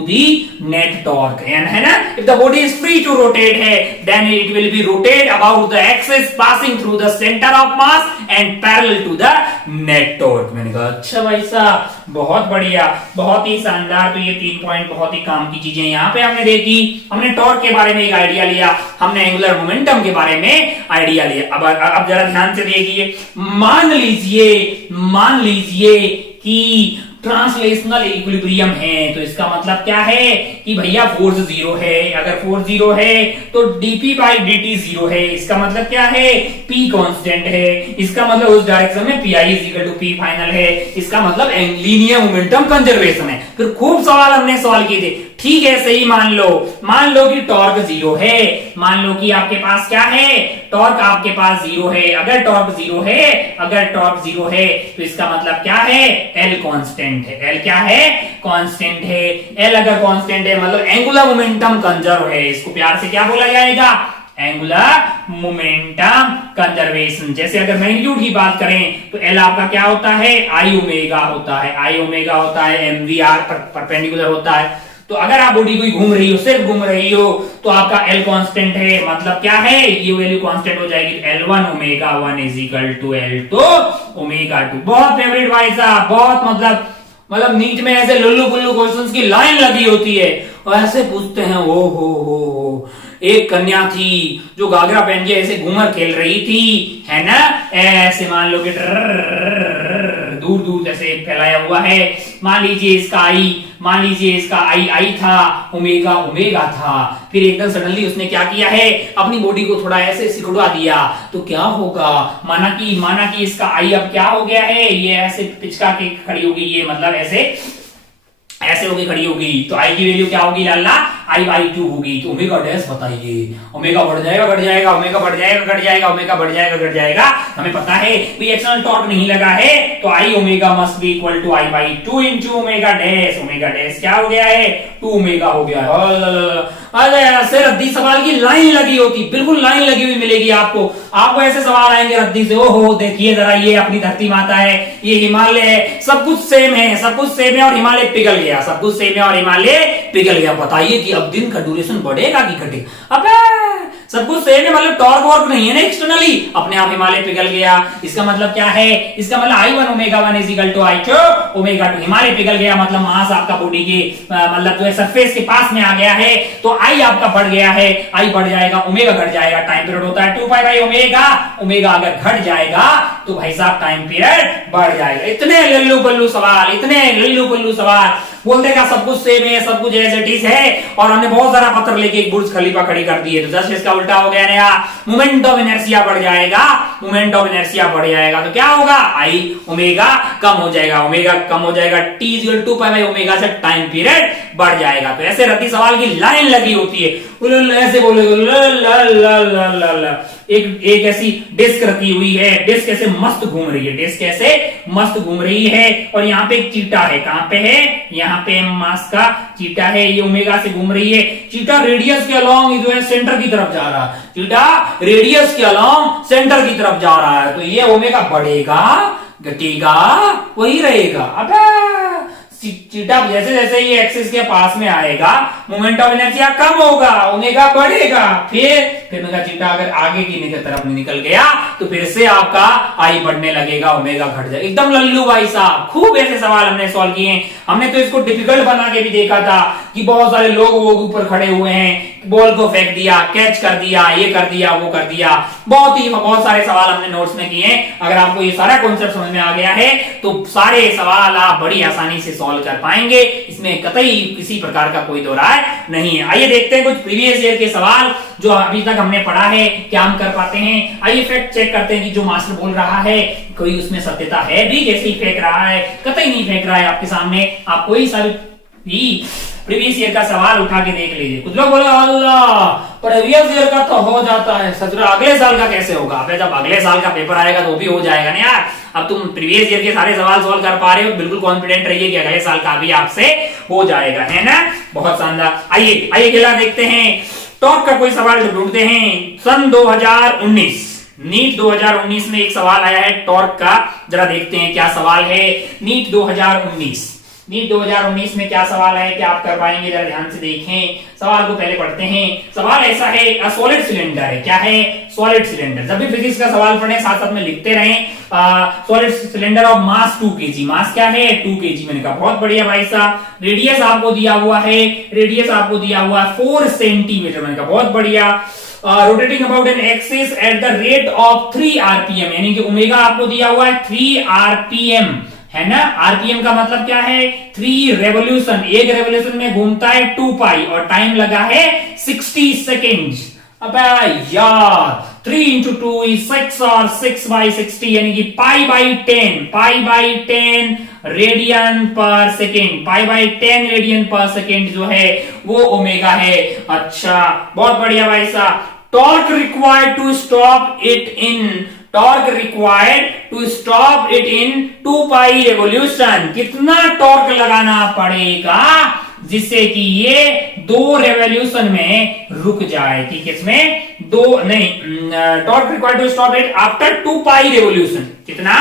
the net torque है ना। If the body is free to rotate है, then it will be rotate about the axis passing through the centre of mass and parallel to the net torque. मैंने कहा अच्छा भाई साहब बहुत बढ़िया, बहुत ही शानदार। तो ये 3 पॉइंट बहुत ही काम की चीजें यहाँ पे हमने देखी। हमने टॉर्क के बारे में एक आइडिया लिया, हमने एंगुलर मोमेंटम के बारे में आइडिया लिया। अब जरा ध्यान से देखिए, मान लीजिए कि ट्रांसलेशनल इक्विलिब्रियम है, तो इसका मतलब क्या है कि भैया फोर्स जीरो है। अगर फोर्स जीरो है तो dp बाई dt जीरो है। इसका मतलब क्या है, p कांस्टेंट है। इसका मतलब उस डायरेक्शन में pi is equal to p final है। इसका मतलब लीनियर मोमेंटम कंजर्वेशन है। फिर खूब हमने सवाल किए थे। ठीक है सही, मान लो कि टॉर्क जीरो है, मान लो कि आपके पास क्या है, टॉर्क आपके पास जीरो है। अगर टॉर्क जीरो है तो इसका मतलब क्या है, L कांस्टेंट है। L क्या है, कांस्टेंट है। L अगर कांस्टेंट है मतलब एंगुलर मोमेंटम कंजर्व है। इसको प्यार से क्या बोला जाएगा, एंगुलर मोमेंटम कंजर्वेशन। जैसे अगर मैग्नीट्यूड की बात करें तो एल आपका क्या होता है, आई ओमेगा होता है, आई ओमेगा होता है, एमवीआर परपेंडिकुलर होता है। तो अगर आप बॉडी को घूम रही हो, सिर्फ घूम रही हो, तो आपका एल कांस्टेंट है, मतलब क्या है, ये वैल्यू कांस्टेंट हो जाएगी L1 omega 1 is equal to L2 omega 2। बहुत फेवरेट भाई साहब, बहुत मतलब नीट में ऐसे लुल्लू पुल्लू क्वेश्चंस की लाइन लगी होती है और ऐसे पूछते हैं, ओ हो एक कन्या थी जो घाघरा पहन के ऐसे घूमर खेल रही थी, है ना, ऐसे मान लो कि दूर दूर ऐसे फैलाया हुआ है। मान लीजिए इसका आई था, ओमेगा ओमेगा था, फिर एकदम सडनली उसने क्या किया है, अपनी बॉडी को थोड़ा ऐसे सिकुड़ा दिया, तो क्या होगा, माना कि इसका आई अब क्या हो गया है, ये ऐसे पिचका के खड़ी होगी, ये मतलब ऐसे होगी खड़ी होगी, तो आई की वैल्यू क्या होगी लाला, आई बाई 2 होगी। तो ओमेगा डैश बताइए, ओमेगा बढ़ जाएगा घट जाएगा, ओमेगा बढ़ जाएगा घट जाएगा, ओमेगा बढ़ जाएगा घट जाएगा। हमें पता है कोई एक्सटर्नल टॉर्क नहीं लगा है, तो I omega must be equal to I by 2 into omega dash. Omega dash क्या हो गया है, 2 ओमेगा हो गया है। अरे ऐसे रद्दी सवाल की लाइन लगी होती, बिल्कुल लाइन लगी हुई मिलेगी आपको ऐसे सवाल आएंगे रद्दी से, ओहो देखिए जरा, ये अपनी धरती माता है, ये हिमालय है, सब कुछ सेम है और हिमालय पिघल गया, सब कुछ सेम है और हिमालय पिघल गया। बताइए कि अब दिन का ड्यूरेशन बढ़ेगा कि घटेगा? अबे सब कुछ सेम है, मतलब टॉर्क वर्क नहीं है ना एक्सटर्नली, अपने आप हिमालय पिघल गया। इसका मतलब क्या है, इसका मतलब I1 omega 1 is equal to I2 omega 2। Himalaya पिघल गया मतलब मास आपका बॉडी के मतलब जो है सरफेस के पास में आ गया है, तो I आपका बढ़ गया है, I बढ़ जाएगा, ओमेगा घट जाएगा, टाइम पीरियड होता है 2 पाई बाई ओमेगा, ओमेगा अगर घट जाएगा तो भाई साहब टाइम पीरियड बढ़ जाएगा। इतने लल्लू बल्लू सवाल बोल देगा, सब कुछ सेम है, सब कुछ एज इट इज है, और हमने बहुत सारा पत्थर लेके एक बुर्ज खलीफा खड़ी कर दी है, तो जस्ट इसका उल्टा हो गया नया, मोमेंट ऑफ इनर्शिया बढ़ जाएगा, तो क्या होगा, आई ओमेगा कम हो जाएगा, T equal to pi by omega से टाइम पीरियड बढ़ जाएगा। तो ऐसे रद्दी सवाल की लाइन लगी होती है, ऐसे बोलेगा एक ऐसी डिस्क रखी हुई है, डिस्क ऐसे मस्त घूम रही है, और यहाँ पे एक चीटा है, कहां पे है, यहाँ पे मास का चीटा है, ये ओमेगा से घूम रही है, चीटा रेडियस के अलोंग जो है सेंटर की तरफ जा रहा है, तो ये ओमेगा बढ़ेगा घटेगा वही रहेगा। अबे चीटा जैसे जैसे ये एक्सिस के पास में आएगा, मोमेंट ऑफ इनर्शिया कम होगा, ओमेगा बढ़ेगा, फिर मेगा चीटा अगर आगे की तरफ निकल गया तो फिर से आपका आई बढ़ने लगेगा, ओमेगा घट जाएगा। एकदम लल्लू भाई साहब, खूब ऐसे सवाल हमने सॉल्व किए। हमने तो इसको डिफिकल्ट बना के भी देखा था कि बहुत सारे लोग वो ऊपर खड़े हुए हैं, बॉल को फेंक दिया, कैच कर दिया, ये कर दिया, वो कर दिया, बहुत सारे सवाल हमने नोट्स में किए। अगर आपको ये सारा कॉन्सेप्ट समझ में आ गया है तो सारे सवाल आप बड़ी आसानी से सॉल्व कर पाएंगे, इसमें कतई किसी प्रकार का कोई दो राय नहीं है। आइए देखते हैं कुछ प्रीवियस ईयर के सवाल जो अभी तक हमने पढ़ा है, क्या हम कर पाते हैं। आइए फैक्ट चेक करते हैं कि जो मास्टर बोल रहा है कोई उसमें सत्यता है भी, कैसे ही फेंक रहा है, कतई नहीं फेंक रहा है आपके सामने। आप कोई सा भी प्रीवियस ईयर का सवाल उठा के देख लीजिए। कुछ लोग बोले अल्लाह प्रीवियस ईयर का तो हो जाता है, सच में अगले साल का कैसे होगा? अबे जब अगले साल का पेपर आएगा तो भी हो जाएगा ना यार। अब तुम प्रीवियस ईयर के सारे सवाल सॉल्व कर पा रहे हो, बिल्कुल कॉन्फिडेंट रहिए कि अगले साल का भी आपसे हो जाएगा, है ना। बहुत शानदार। आइए अगला देखते हैं, टॉप का कोई सवाल ढूंढते हैं। सन 2019 नीट 2019 में एक सवाल आया है टॉर्क का, जरा देखते हैं क्या सवाल है। नीट 2019 में क्या सवाल है, क्या आप कर पाएंगे, जरा ध्यान से देखें। सवाल को पहले पढ़ते हैं। सवाल ऐसा है, सॉलिड सिलेंडर है। क्या है? Solid cylinder. जब भी फिजिक्स का सवाल पढ़े साथ साथ में लिखते रहें। Solid cylinder of mass 2 kg। मास क्या है? 2 kg। मैंने कहा बहुत बढ़िया भाई साहब। रेडियस आपको दिया हुआ है 4 सेंटीमीटर। मैंने कहा बहुत बढ़िया। Rotating about an axis at the rate of 3 RPM, यानी कि ओमेगा आपको दिया हुआ है 3 RPM, है ना। आरपीएम का मतलब क्या है? 3 रेवोल्यूशन। एक रेवोल्यूशन में घूमता है 2 पाई और टाइम लगा है 60 सेकेंड। अब यार 3 into 2 is 6 और 6 by 60 यानी कि पाई बाई 10 रेडियन पर सेकेंड। पाई बाई 10 रेडियन पर सेकेंड जो है वो ओमेगा है। अच्छा बहुत बढ़िया भाई साहब। Torque required to stop it in 2 pi revolution. कितना टॉर्क लगाना पड़ेगा जिससे कि ये 2 रेवोल्यूशन में रुक जाए। कि किसमें? दो नहीं, torque required to stop it after 2 pi revolution. कितना?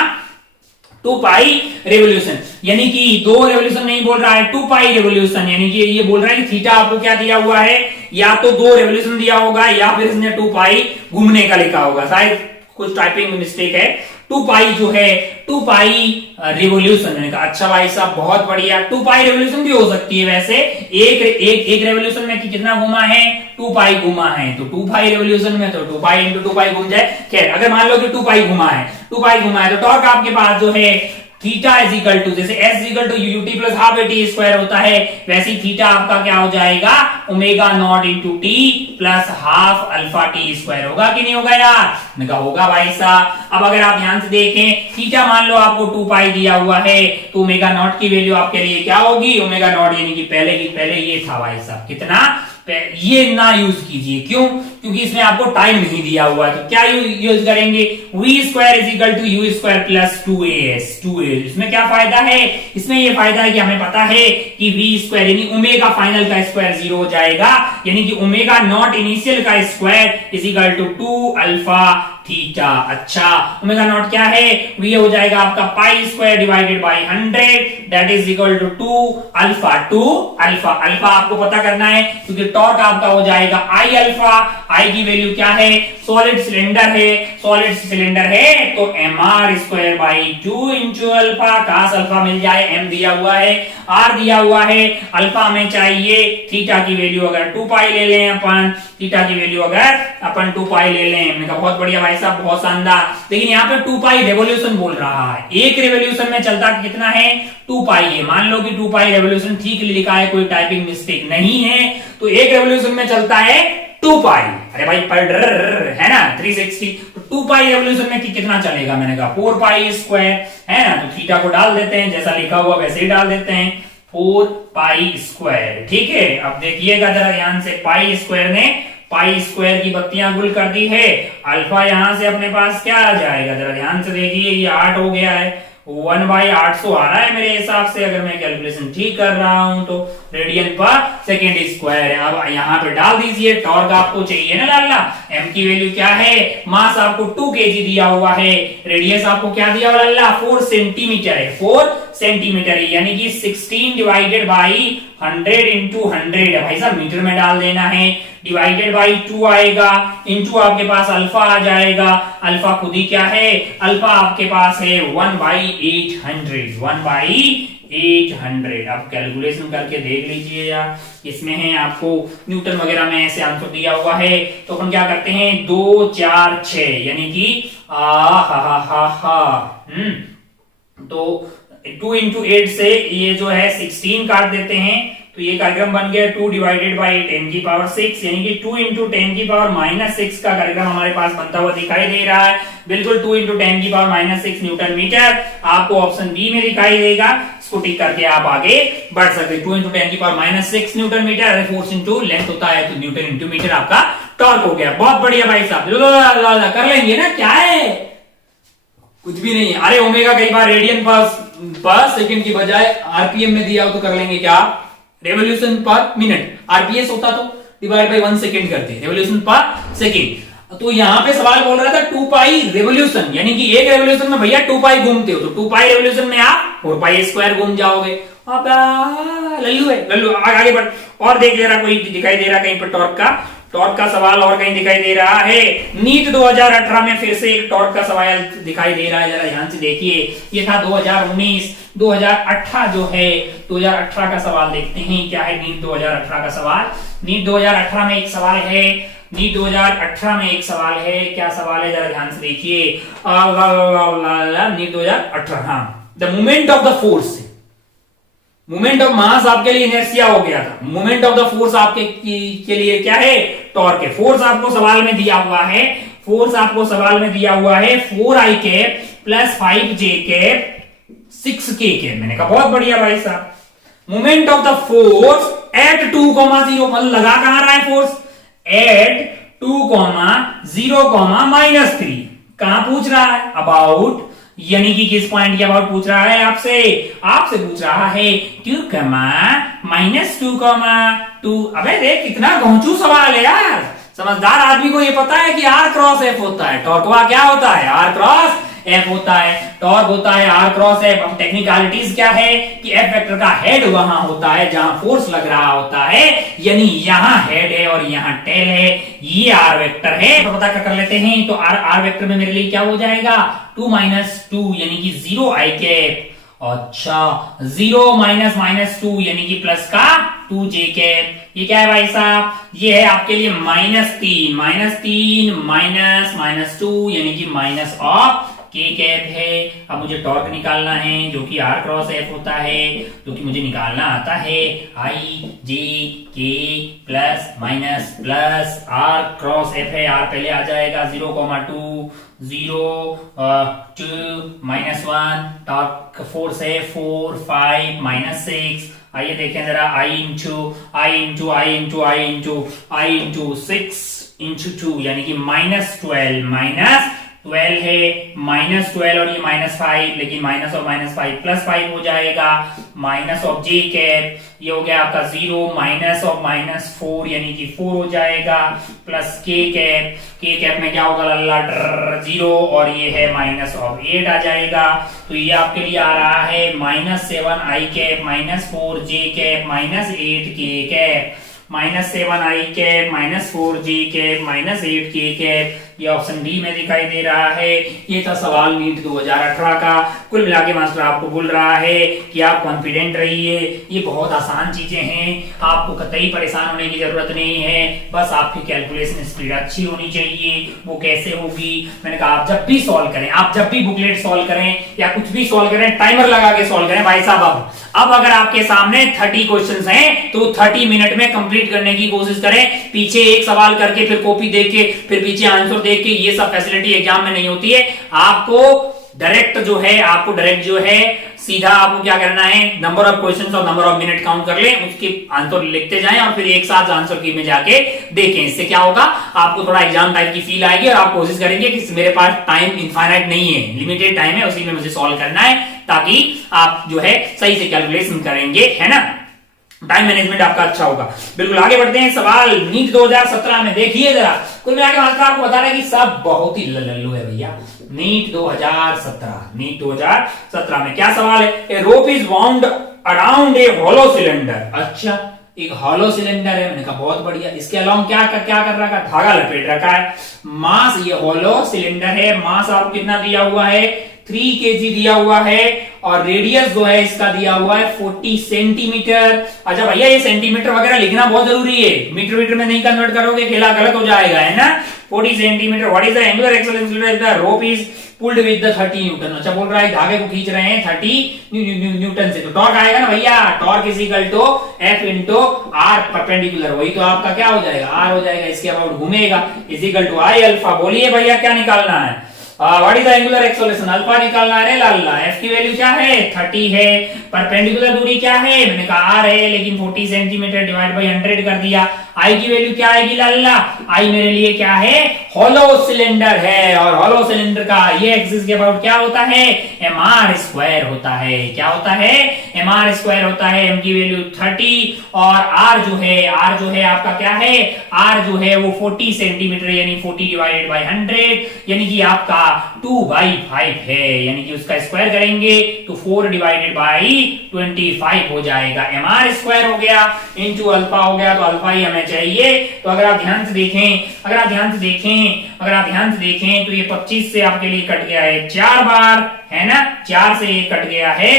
2 पाई रेवोल्यूशन, यानी कि 2 रेवोल्यूशन नहीं बोल रहा है, 2 पाई रेवोल्यूशन, यानी कि ये बोल रहा है कि थीटा आपको क्या दिया हुआ है, या तो 2 रेवोल्यूशन दिया होगा या फिर इसने 2 पाई घूमने का लिखा होगा, शायद कुछ टाइपिंग में मिस्टेक है। 2 पाई जो है 2 पाई रेवोल्यूशन, मैंने कहा अच्छा भाई साहब बहुत बढ़िया। 2 पाई रेवोल्यूशन भी हो सकती है वैसे, एक रेवोल्यूशन में कितना घुमा है? 2 पाई घुमा है, तो 2 पाई रेवोल्यूशन में तो 2 पाई इंटू 2 पाई घूम जाए। खैर अगर मान लो कि 2 पाई घुमा है, 2 पाई घुमा है, तो टॉर्क आपके पास जो है थीटा इज इक्वल टू, जैसे S is equal to UT plus half T square होता है, वैसे ही थीटा आपका क्या हो जाएगा? Omega naught into T plus half alpha T square. होगा कि नहीं होगा यार? मैंने कहा होगा भाई साहब। अब अगर आप ध्यान से देखें, थीटा मान लो आपको 2 पाई दिया हुआ है, तो ओमेगा नॉट की वैल्यू आपके लिए क्या होगी? ओमेगा नॉट, यानी कि पहले ये था भाई साहब, कितना? ये ना यूज कीजिए। क्यों? क्योंकि इसमें आपको टाइम नहीं दिया हुआ है, तो क्या यूज करेंगे? V square is equal to U square plus 2as। इसमें क्या फायदा है? इसमें ये फायदा है कि हमें पता है कि वी स्क्वायर यानी ओमेगा फाइनल का स्क्वायर 0 हो जाएगा, यानी कि ओमेगा नॉट इनिशियल का square is equal to 2 alpha theta. अच्छा, ओमेगा नॉट क्या है? वी हो जाएगा आपका pi square divided by 100 that is equal to 2 alpha. Alpha आपको पता करना है, क्योंकि टॉर्क आपका हो जाएगा आई अल्फा। आई की वैल्यू क्या है? सॉलिड सिलेंडर है तो M R square by 2 into alpha. काश अल्फा मिल जाए, एम दिया हुआ है, आर दिया हुआ है, अल्फा हमें चाहिए। थीटा की वैल्यू अगर 2 पाई ले लें अपन, थीटा की वैल्यू अगर अपन 2 पाई ले लें, मैंने कहा बहुत बढ़िया भाई साहब, बहुत शानदार। लेकिन यहाँ पे 2 पाई रेवोल्यूशन बोल रहा है, एक रेवोल्यूशन में चलता कितना है? 2 पाई है। मान लो कि 2 पाई रेवोल्यूशन ठीक लिखा है, कोई टाइपिंग मिस्टेक नहीं है, तो एक रेवोल्यूशन में चलता है 2 पाई। अरे भाई है ना 360, तो 2 पाई रेवोल्यूशन में कितना चलेगा? मैंने कहा 4 पाई स्क्वायर, है ना। तो थीटा को डाल देते हैं, जैसा लिखा हुआ वैसे ही डाल देते हैं, 4 पाई स्क्वायर। ठीक है, अब देखिएगा जरा ध्यान से, पाई स्क्वायर ने पाई स्क्वायर की बत्तियां गुल कर दी है। अल्फा यहां से अपने पास क्या आ जाएगा? जरा ध्यान से देखिए, ये 8 हो गया है, 1/800 आ रहा है मेरे हिसाब से, अगर मैं कैलकुलेशन ठीक कर रहा हूं तो। रेडियन पर सेकेंड स्क्वायर है। अब यहाँ पे डाल दीजिए, टॉर्क आपको चाहिए ना लाला, एम की वैल्यू क्या है? मास आपको 2 kg दिया हुआ है, रेडियस आपको क्या दिया हुआ लाला? 4 सेंटीमीटर है, 4 सेंटीमीटर है, यानी कि 16 डिवाइडेड बाई 100 इंटू 100 है भाई साहब, मीटर में डाल देना है, डिवाइडेड बाई 2 आएगा, इंटू आपके पास अल्फा आ जाएगा। अल्फा खुद ही क्या है? अल्फा आपके पास है 1/800, 1/800। अब कैलकुलेशन करके देख लीजिए यार, इसमें है आपको न्यूटन वगैरह में ऐसे आंसर दिया हुआ है, तो अपन क्या करते हैं? 2 4 6, यानी कि तो 2 इंटू 8 से ये जो है 16 काट देते हैं, तो ये कार्यक्रम बन गया 2 डिवाइडेड बाई 10 की पावर 6, यानी कि 2 इंटू 10 की पावर -6 का कार्यक्रम हमारे पास बनता हुआ दिखाई दे रहा है। बिल्कुल 2 इंटू 10 की पावर -6 न्यूटन मीटर आपको ऑप्शन बी में दिखाई देगा। इसको टिक करके आप आगे बढ़ सकते। 2 इंटू 10 की power -6 newton metre, force into length होता है तो न्यूटन इंटू मीटर आपका टॉर्क हो गया। बहुत बढ़िया भाई साहब, कर लेंगे ना, क्या है कुछ भी नहीं है। अरे ओमेगा कई बार रेडियन पर सेकंड की बजाय आरपीएम में दिया हो तो कर लेंगे क्या? रेवोल्यूशन पर मिनट, आरपीएस होता तो डिवाइड बाय 1 सेकंड करते, रेवोल्यूशन पर सेकंड। तो यहां पे सवाल बोल रहा था 2 पाई रेवोल्यूशन, यानी कि एक रेवोल्यूशन में भैया 2 पाई घूमते हो, तो 2 पाई रेवोल्यूशन में आप 4 पाई स्क्वायर घूम जाओगे। अब लल्लू है, लल्लू आगे बढ़। और देख ले रहा, कोई दिखाई दे रहा कहीं पर टॉर्क का सवाल और कहीं दिखाई दे रहा है। नीट 2018 में फिर से एक टॉर्क का सवाल दिखाई दे रहा है, जरा ध्यान से देखिए। ये था 2019, 2018 जो है 2018 का सवाल देखते हैं क्या है नीट 2018 का सवाल। नीट 2018 में एक सवाल है, नीट 2018 में एक सवाल है, क्या सवाल है जरा ध्यान से देखिए। नीट 2018, हाँ, the moment of the force, moment of mass आपके लिए इनर्शिया हो गया था, मोमेंट ऑफ द फोर्स आपके के लिए क्या है? टॉर्क है। फोर्स आपको सवाल में दिया हुआ है, फोर्स आपको सवाल में दिया हुआ है 4i cap plus 5j cap 6k cap. मैंने कहा बहुत बढ़िया भाई साहब। Moment of the force at 2,0, मतलब लगा कहां रहा है फोर्स? एट 2,0, -3। कहां पूछ रहा है? अबाउट, यानी कि किस पॉइंट की अबाउट पूछ रहा है आपसे? आपसे पूछ रहा है 2, -2, अबे देख कितना घोंचू सवाल है यार। समझदार आदमी को ये पता है कि आर क्रॉस एफ होता है, टॉर्क क्या होता है, आर क्रॉस एफ होता है, टॉर्क होता है आर क्रॉस एफ। अब टेक्निकलिटीज क्या है कि एफ वेक्टर का हेड वहां होता है जहां फोर्स लग रहा होता है, यानी यहां हेड है और यहां टेल है, ये आर वेक्टर है। तो पता कर लेते हैं। तो आर वेक्टर में मेरे लिए क्या हो जाएगा, 2 - 2 यानी कि 0 आई कैप। अच्छा 0 -2 यानी कि प्लस का 2 जे कैप। ये क्या है भाई साहब, ये है आपके लिए -3 -2 यानी कि माइनस ऑफ के कैप है। अब मुझे टॉर्क निकालना है जो कि आर क्रॉस एफ होता है, जो कि मुझे निकालना आता है I J K plus minus plus R cross F है। आर पहले आ जाएगा 0,2 0 2 -1, टॉर्क फोर्स है 4 5 -6। आइए देखें जरा, I इंटू 6 यानी कि -12 है, -12 और ये -5, लेकिन माइनस और -5 +5 हो जाएगा। माइनस ऑफ जे कैप, ये हो गया आपका 0 माइनस ऑफ -4 यानी कि 4 हो जाएगा, प्लस के कैप में क्या होगा लल्ला 0 और ये है माइनस ऑफ 8 आ जाएगा। तो ये आपके लिए आ रहा है -7 आई कैप -4 जे कैप -8 के कैप, -7 आई कैप -4 जे कैप -8 के कैप। ये ऑप्शन डी में दिखाई दे रहा है। ये था सवाल नीट 2018 का। कुल मिला के मास्टर आपको बोल रहा है कि आप कॉन्फिडेंट रहिए, ये बहुत आसान चीजें हैं, आपको कतई परेशान होने की जरूरत नहीं है, बस आपकी कैलकुलेशन स्पीड अच्छी होनी चाहिए। वो कैसे होगी, मैंने कहा आप जब भी सॉल्व करें, आप जब भी बुकलेट सॉल्व करें या कुछ भी सॉल्व करें, टाइमर लगा के सॉल्व करें भाई साहब। अब अगर आपके सामने 30 क्वेश्चंस हैं तो 30 मिनट में कंप्लीट करने की कोशिश करें। पीछे एक सवाल करके फिर कॉपी देख के फिर पीछे आंसर देख के, ये सब फैसिलिटी एग्जाम में नहीं होती है। आपको डायरेक्ट जो है सीधा आपको क्या करना है, नंबर ऑफ क्वेश्चंस और नंबर ऑफ मिनट काउंट कर लें, उसके आंसर लिखते जाएं और फिर एक साथ आंसर की में जाके देखें। इससे क्या होगा, आपको थोड़ा एग्जाम टाइप की फील आएगी और आप कोशिश करेंगे कि मेरे पास टाइम इनफाइनाइट नहीं है, लिमिटेड टाइम है, उसी में मुझे सॉल्व करना है, ताकि आप जो है सही से कैलकुलेशन करेंगे, है ना, टाइम मैनेजमेंट आपका अच्छा होगा। बिल्कुल आगे बढ़ते हैं। सवाल नीट 2017 में देखिए जरा, कुल मिला के मास्टर आपको बता रहे हैं कि सब बहुत ही लल्लू है भैया। नीट 2017 में क्या सवाल है, a rope is wound around a hollow cylinder. अच्छा एक हॉलो सिलेंडर है, मैंने कहा बहुत बढ़िया। इसके अलावा क्या कर रखा, धागा लपेट रखा है। मास, ये हॉलो सिलेंडर है, मास आपको कितना दिया हुआ है, 3 kg दिया हुआ है, और रेडियस जो है इसका दिया हुआ है 40 सेंटीमीटर। अच्छा भैया ये सेंटीमीटर वगैरह लिखना बहुत जरूरी है, मीटर में नहीं कन्वर्ट करोगे खेला गलत हो जाएगा, है ना। 40 centimetre. What is the angular acceleration if the rope is pulled with the 30 Newton. अच्छा बोल रहा है धागे को खींच रहे हैं 30 न्यूटन से, तो टॉर्क आएगा ना भैया, torque is equal to F into R perpendicular, वही तो आपका क्या हो जाएगा, R हो जाएगा, इसके अबाउट घूमेगा, is equal to I alpha. बोलिए भैया क्या निकालना है, what is the angular acceleration, alpha निकालना है लाला। F की वैल्यू क्या है 30 है, परपेंडिकुलर दूरी क्या है, मैंने कहा R है, लेकिन 40 सेंटीमीटर डिवाइड बाई 100 कर दिया। I की वैल्यू क्या आएगी लाला, I मेरे लिए क्या है, हॉलो सिलेंडर है, और हॉलो सिलेंडर का ये एक्सिस के अबाउट क्या होता है, mr स्क्वायर होता है। क्या होता है, mr स्क्वायर होता है। M की वैल्यू 30 और R जो है आपका क्या है, R जो है वो 40 सेंटीमीटर यानी 40 डिवाइडेड बाई 100 यानी कि आपका 2/5 है, यानी कि उसका स्क्वायर करेंगे तो 4 डिवाइडेड बाई 25 हो जाएगा। mr स्क्वायर हो गया इंटू अल्फा हो गया, तो अल्फा ही हमें चाहिए। तो अगर आप ध्यान से देखें तो ये 25 से आपके लिए कट गया है 4 बार, है ना, 4 से कट गया है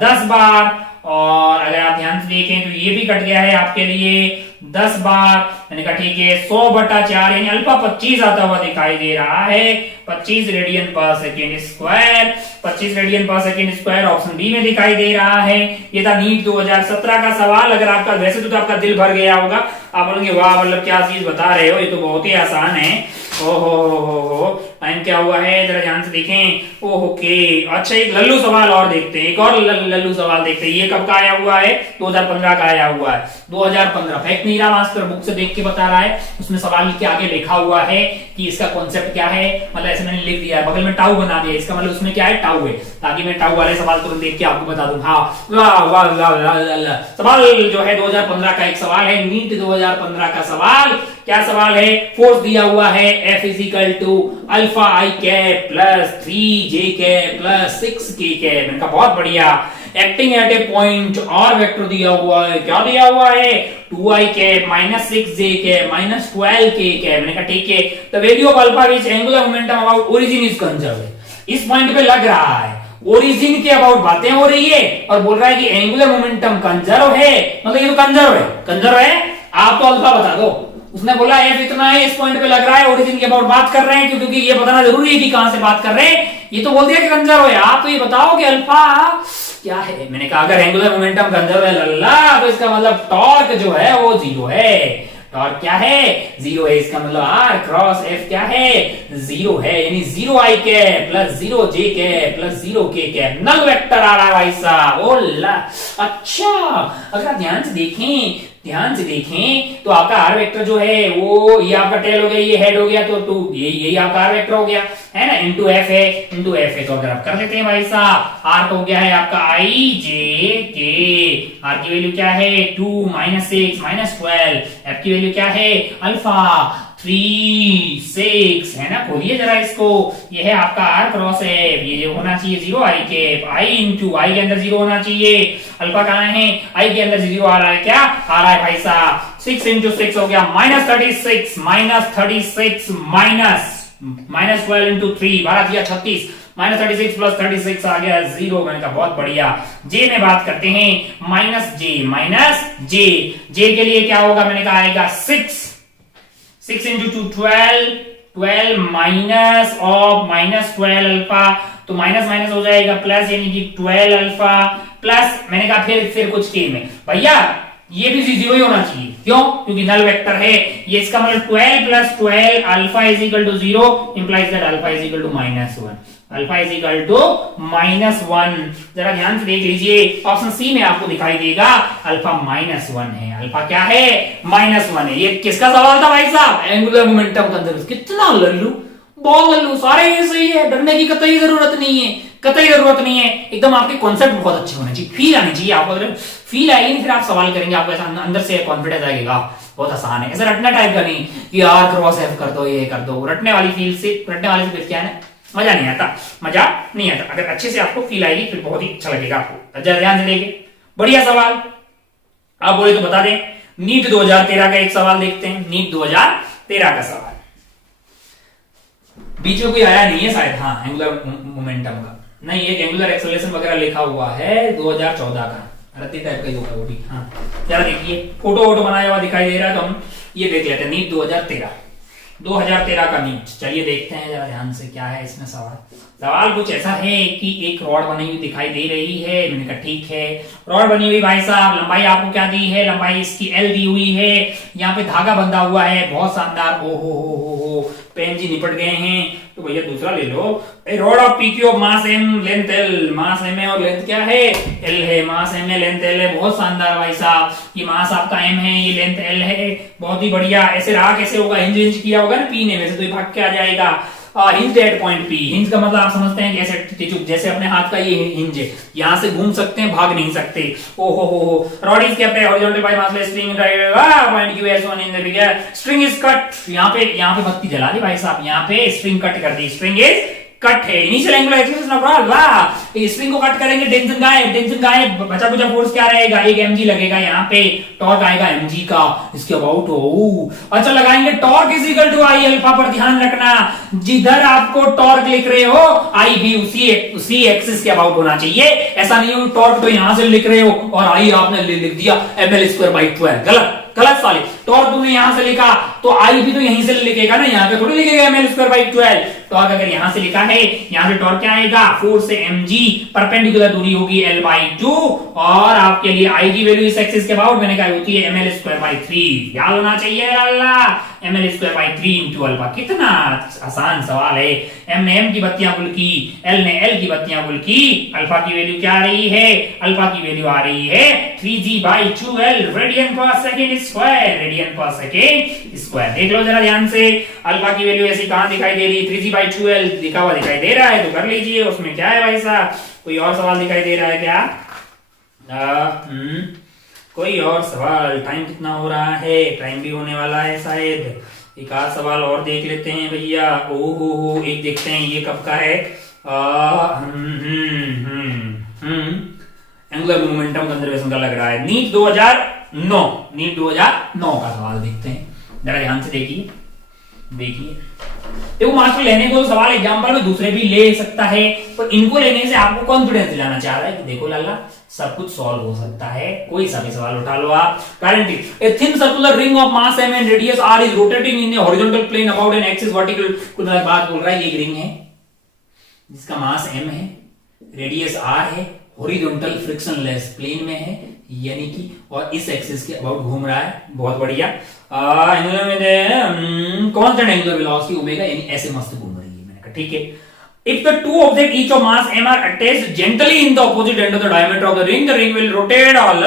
10 बार, और अगर आप ध्यान से देखें तो ये भी कट गया है आपके लिए 10 बार। मैंने कहा ठीक है 100/4 यानी अल्फा 25 आता हुआ दिखाई दे रहा है, 25 रेडियन पर सेकेंड स्क्वायर, 25 रेडियन पर सेकेंड स्क्वायर ऑप्शन बी में दिखाई दे रहा है। ये था नीट 2017 का सवाल। अगर आपका वैसे तो आपका दिल भर गया होगा, आप बोलेंगे वाह मतलब क्या चीज बता रहे हो, ये तो बहुत ही आसान है। ओहो एम क्या हुआ है जरा ध्यान से देखें। ओके अच्छा एक लल्लू सवाल और देखते हैं, एक और लल्लू सवाल देखते हैं। ये कब का आया हुआ है? 2015 का आया हुआ है। 2015 फैक्ट नहीं रहा, मास्टर बुक से देख के बता रहा है। उसमें सवाल के आगे लिखा हुआ है कि इसका कॉन्सेप्ट क्या है, मतलब ऐसे मैंने लिख दिया है, बगल में टाउ बना दिया, इसका मतलब उसमें क्या है टाउ है, ताकि मैं टाउ वाले सवाल तुरंत देख के आपको बता दूं। हाँ वाह वाह वाह, सवाल जो है 2015 का एक सवाल है, नीट 2015 का सवाल। क्या सवाल है? फोर्स दिया हुआ है F is equal to alpha I cap plus 3 J cap plus 6 K cap. इनका बहुत बढ़िया। एक्टिंग एट ए पॉइंट और वेक्टर दिया हुआ है, क्या दिया हुआ है? 2i cap minus 6j cap minus 12k cap. मैंने कहा ठीक है, the value of alpha which angular momentum about origin is conserve. इस पॉइंट पे लग रहा है ओरिजिन के अबाउट बातें हो रही है और बोल रहा है कि एंगुलर मोमेंटम कंजर्व है, मतलब ये तो कंजर्व है। कंजर्व है, आप तो अल्फा बता दो। उसने बोला एफ इतना है, इस पॉइंट पे लग रहा है ओरिजिन के अबाउट बात कर रहे हैं, क्योंकि ये बताना जरूरी है कि कहां से बात कर रहे हैं। ये तो बोल दिया कि कंजर्व है, आप तो ये बताओ कि अल्फा क्या है। मैंने कहा अगर एंगुलर मोमेंटम कंजर्व है लल्ला, तो इसका मतलब टॉर्क जो है वो जीरो है। टॉर्क क्या है? जीरो है। इसका मतलब आर क्रॉस एफ क्या है? जीरो है, यानी 0i cap plus 0j cap plus 0k cap null vector आ रहा है भाई साहब। ओला अच्छा, अगर आप ध्यान से देखें तो आपका आर वेक्टर जो है वो ये आपका टेल हो गया, ये हेड हो गया, तो टू ये आपका आर वेक्टर हो गया है ना, इंटू एफ है। तो अगर आप कर लेते हैं भाई साहब, आर तो हो गया है आपका आई जे के, आर की वैल्यू क्या है? 2 माइनस 6 माइनस 12, एफ की वैल्यू क्या है? अल्फा 3 6 है ना। खोलिए जरा इसको, ये है आपका आर क्रॉस एफ, ये जो होना चाहिए 0i कैप, आई इंटू आई के अंदर 0 होना चाहिए, अल्फा कहां है? आई के अंदर 0 आ रहा है, क्या आ रहा है भाई साहब? 6 इंटू 6 हो गया माइनस 36 माइनस 12 इंटू 3 12 दिया 36, माइनस 36 प्लस 36 आ गया 0। मैंने कहा बहुत बढ़िया। जे में बात करते हैं, माइनस जे के लिए क्या होगा? मैंने कहा आएगा 6 into 2 12 minus of minus 12 alpha, तो माइनस माइनस हो जाएगा प्लस, यानी कि 12 अल्फा प्लस, मैंने कहा फिर कुछ के में भैया ये भी 0 ही होना चाहिए। क्यों? क्योंकि नल वेक्टर है ये। इसका मतलब 12 plus 12 alpha is equal to 0 implies that alpha is equal to -1। Alpha is equal to -1। जरा ध्यान से देख लीजिए, ऑप्शन सी में आपको दिखाई देगा अल्फा -1 है। अल्फा क्या है? -1 है। ये किसका सवाल था भाई साहब? Angular momentum conserve. कितना लल्लू, बहुत लल्लू, सारे ये सही है, डरने की कतई जरूरत नहीं है, कतई जरूरत नहीं है। एकदम आपके कॉन्सेप्ट बहुत अच्छे होने चाहिए, फील आनी चाहिए आपको। अगर फील आएगी फिर आप सवाल करेंगे, आपको ऐसा अंदर से कॉन्फिडेंस आएगा, बहुत आसान है। ऐसा रटना टाइप का नहीं कि आर क्रॉस एफ कर दो, ये कर दो। रटने वाली फील से, रटने वाले से फिर क्या है, मजा नहीं आता, मजा नहीं आता। अगर अच्छे से आपको फील आएगी फिर बहुत ही अच्छा लगेगा आपको। ध्यान से देखिए, बढ़िया सवाल। आप बोले तो बता दें, नीट 2013 का एक सवाल देखते हैं। नीट 2013 का सवाल बीच में कोई आया नहीं है शायद, हाँ एंगुलर मोमेंटम का नहीं, एक एंगुलर एक्सेलरेशन वगैरह लिखा हुआ है 2014 का, रत्ती टाइप का ही होगा वो भी। हाँ जरा देखिए, फोटो वोटो बनाया हुआ दिखाई दे रहा है, तो हम ये देख लेते हैं। नीट 2013 का नीट। चलिए देखते हैं जरा ध्यान से क्या है इसमें सवाल। सवाल कुछ ऐसा है कि एक रॉड बनी हुई दिखाई दे रही है। मैंने कहा ठीक है, रॉड बनी हुई भाई साहब, लंबाई आपको क्या दी है? लंबाई इसकी एल दी हुई है। यहाँ पे धागा बंधा हुआ है, बहुत शानदार। ओ हो पेन जी निपट गए हैं, तो भैया दूसरा ले लो। Rod of PQ of mass M length L, mass M है और लेंथ क्या है? एल है। मास एम है, लेंथ एल है, बहुत शानदार भाई साहब। ये मास आपका एम है, ये लेंथ एल है, बहुत ही बढ़िया। ऐसे रहा कैसे होगा? हिंज किया होगा ना पी ने, वैसे तो ये भाग के आ जाएगा। Hinge at point P. Hinge का मतलब आप समझते हैं जैसे अपने हाथ का ये हिंज है, यहाँ से घूम सकते हैं, भाग नहीं सकते। ओहो हो rod is kept horizontal by massless string point Q S one in the figure. String is cut. यहाँ पे बत्ती जला दी भाई साहब, यहाँ पे स्ट्रिंग कट कर दी। स्ट्रिंग इज कट है। Initial angular acceleration of rod, वाह। स्प्रिंग को कट करेंगे, टेंशन गायब, बचा कुचा फोर्स क्या रहेगा? 1 mg लगेगा। यहाँ पे टॉर्क आएगा mg का, इसके अबाउट हो। अच्छा लगाएंगे torque is equal to I alpha, पर ध्यान रखना जिधर आपको टॉर्क लिख रहे हो आई भी उसी एक्सिस के अबाउट होना चाहिए। ऐसा नहीं हो टॉर्क तो यहां से लिख रहे हो और आई आपने लिख दिया ml²/12। गलत साले। टॉर्क तुमने यहां से लिखा तो आई भी तो यहीं से लिखेगा ना, यहाँ पे थोड़ी लिखेगा ml²/12। टॉर्क अगर यहां से लिखा है, यहां से टॉर्क क्या आएगा, 4 से mg, परपेंडिकुलर दूरी होगी l/2, और आपके लिए I की वैल्यू इस एक्सिस के अबाउट मैंने कहा होती है ml²/3, याद होना चाहिए अल्लाह, ml²/3 इंटू अल्फा। कितना आसान सवाल है। m ने m की बत्तियां गुल की, l ने l की बत्तियां गुल की, अल्फा की वैल्यू क्या आ रही है, अल्फा की वैल्यू आ रही है 3g/2l रेडियन पर सेकेंड स्क्वायर, रेडियन पर सेकेंड स्क्वायर। देख लो जरा ध्यान से, अल्फा की वैल्यू ऐसी कहां दिखाई दे रही है, 3g/2l लिखा हुआ दिखाई दे रहा है, तो कर लीजिए। उसमें क्या है भाई साहब, कोई और सवाल दिखाई दे रहा है क्या? कोई और सवाल? टाइम कितना हो रहा है, टाइम भी होने वाला है शायद। एक आध सवाल और देख लेते हैं भैया। ओहो, एक देखते हैं ये कब का है। एंगुलर मोमेंटम कंजर्वेशन का लग रहा है, नीट 2009, नीट 2009 का सवाल देखते हैं, जरा ध्यान से देखिए। देखो मास्टर लेने को तो सवाल एग्जाम्पल में दूसरे भी ले सकता है, पर इनको लेने से आपको कॉन्फिडेंस दिलाना चाह रहा है कि देखो लाला सब कुछ सॉल्व हो सकता है, कोई सा भी सवाल उठा लो आप। Guarantee. A thin circular ring of mass m and radius r is rotating in a horizontal plane about an axis vertical। कुछ बात बोल रहा है, ये रिंग है जिसका मास m है, रेडियस r है, हॉरिजॉन्टल फ्रिक्शनलेस प्लेन में है, यानी कि और इस एक्सिस के अबाउट घूम रहा है। बहुत बढ़िया। एंगुलर में कांस्टेंट एंगुलर वेलोसिटी ओमेगा, यानी ऐसे मस्त घूम रही है। मैंने कहा ठीक है। If the two objects each of mass m are attached gently in the opposite end of the diameter of the ring will rotate all।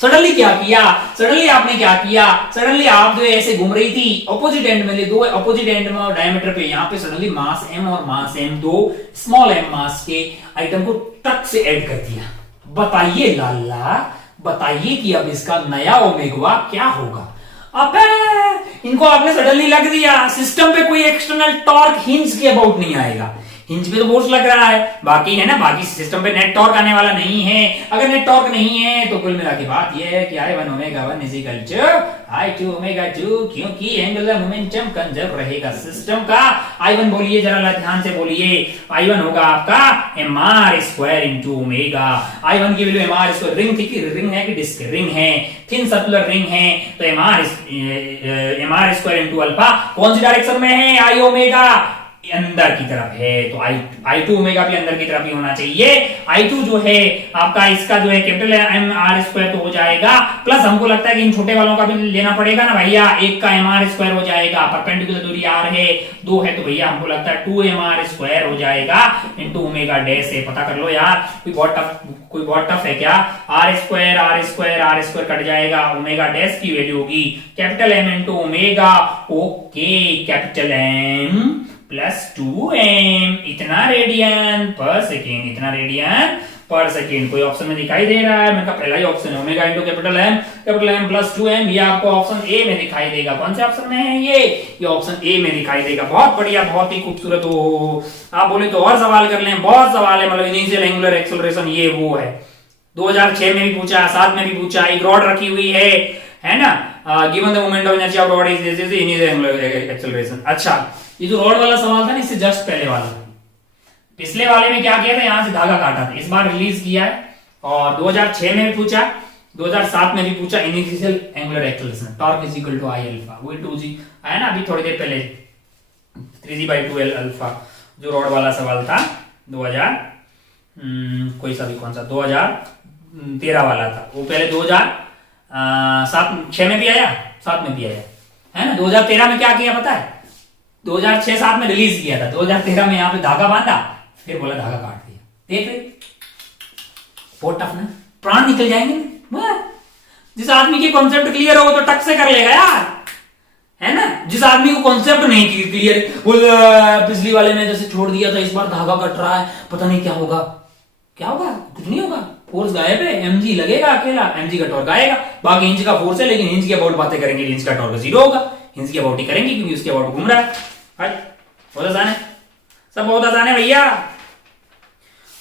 Suddenly क्या किया, सडनली आपने क्या किया, सडनली आप जो ऐसे घूम रही थी ऑपोजिट एंड में, दो ऑपोजिट एंड में डायमीटर पे, यहाँ पे सडनली मास m और मास m, दो स्मॉल m मास के आइटम को टक से ऐड कर दिया। बताइए लाला, बताइए कि अब इसका नया ओमेगा क्या होगा। अबे इनको आपने सडनली लग दिया, सिस्टम पे कोई एक्सटर्नल टॉर्क हिंज के अबाउट नहीं आएगा, हिंज पे तो फोर्स लग रहा है, बाकी है ना, बाकी सिस्टम पे नेट टॉर्क आने वाला नहीं है। अगर नेट टॉर्क नहीं है तो कुल मिला के बात यह है कि I1 omega 1 equal to I2 omega 2, क्योंकि एंगुलर मोमेंटम कंजर्व रहेगा सिस्टम का। I1 बोलिए जरा ध्यान से बोलिए, I1 होगा आपका mr square into omega. I1 की वैल्यू mr स्क्वायर, रिंग थी कि रिंग है कि डिस्क, रिंग है, थिन सर्कुलर रिंग है, तो mr स्क्वायर इंटू अल्फा कौन सी डायरेक्शन में है, I ओमेगा अंदर की तरफ है, तो I2 ओमेगा भी अंदर की तरफ ही होना चाहिए। I2 जो है आपका, इसका जो है कैपिटल एम आर स्क्वायर तो हो जाएगा, प्लस हमको लगता है कि इन छोटे वालों का भी लेना पड़ेगा ना भैया, एक का एम आर स्क्वायर हो जाएगा, परपेंडिकुलर दूरी r है, 2 है, तो भैया हमको लगता है 2 एम आर स्क्वायर हो जाएगा इंटू ओमेगा डैश है। पता कर लो यार, कोई बहुत टफ है क्या? आर स्क्वायर कट जाएगा, ओमेगा डैश की वैल्यू होगी capital M into omega, okay, capital M plus 2m, इतना रेडियन पर सेकेंड, इतना रेडियन पर सेकेंड। कोई ऑप्शन में दिखाई दे रहा है? मेरा पहला ही ऑप्शन है, omega into capital M plus 2m, ये आपको ऑप्शन ए में दिखाई देगा। कौन से ऑप्शन में है ये ऑप्शन ए में दिखाई देगा। बहुत बढ़िया, बहुत ही खूबसूरत। हो आप बोले तो और सवाल कर लें, बहुत सवाल है, मतलब इनिशियल एंगुलर एक्सेलरेशन ये वो है, 2006 में भी पूछा, 7 में भी पूछा। एक रॉड रखी हुई है ना, given the moment of inertia of rod is initial angular acceleration. अच्छा, ये जो रॉड वाला सवाल था ना, इससे जस्ट पहले वाला, पिछले वाले में क्या किया था, यहां से धागा काटा था, इस बार रिलीज किया है। और 2006 में भी पूछा, 2007 में भी पूछा, initial angular acceleration torque is equal to I alpha, वही 2g है ना, अभी थोड़ी देर पहले 3g/2l अल्फा, जो रॉड वाला सवाल था 2000 कोई सा भी, कौन सा 2013 वाला था, वो पहले 2006 में भी आया, 7 में भी आया, है ना। 2013 में क्या किया पता है, 2006-7 में रिलीज किया था, 2013 में यहाँ पे धागा बांधा, फिर बोला धागा काट दिया। देख रहे, बहुत टफ ना, प्राण निकल जाएंगे ना। जिस आदमी की कॉन्सेप्ट क्लियर हो तो टक से कर लेगा यार, है ना। जिस आदमी को कॉन्सेप्ट नहीं क्लियर, पिछली वाले में जैसे छोड़ दिया था, इस बार धागा कट रहा है, पता नहीं क्या होगा, क्या होगा, कुछ नहीं होगा, फोर्स गायब है, mg लगेगा अकेला, mg का टॉर्क आएगा, बाकी इंच का फोर्स है, लेकिन इंच के अबाउट बातें करेंगे, इंच का टॉर्क 0 होगा, इंच के अबाउट ही करेंगे क्योंकि उसके अबाउट घूम रहा है। बहुत आसान है, सब बहुत आसान है भैया।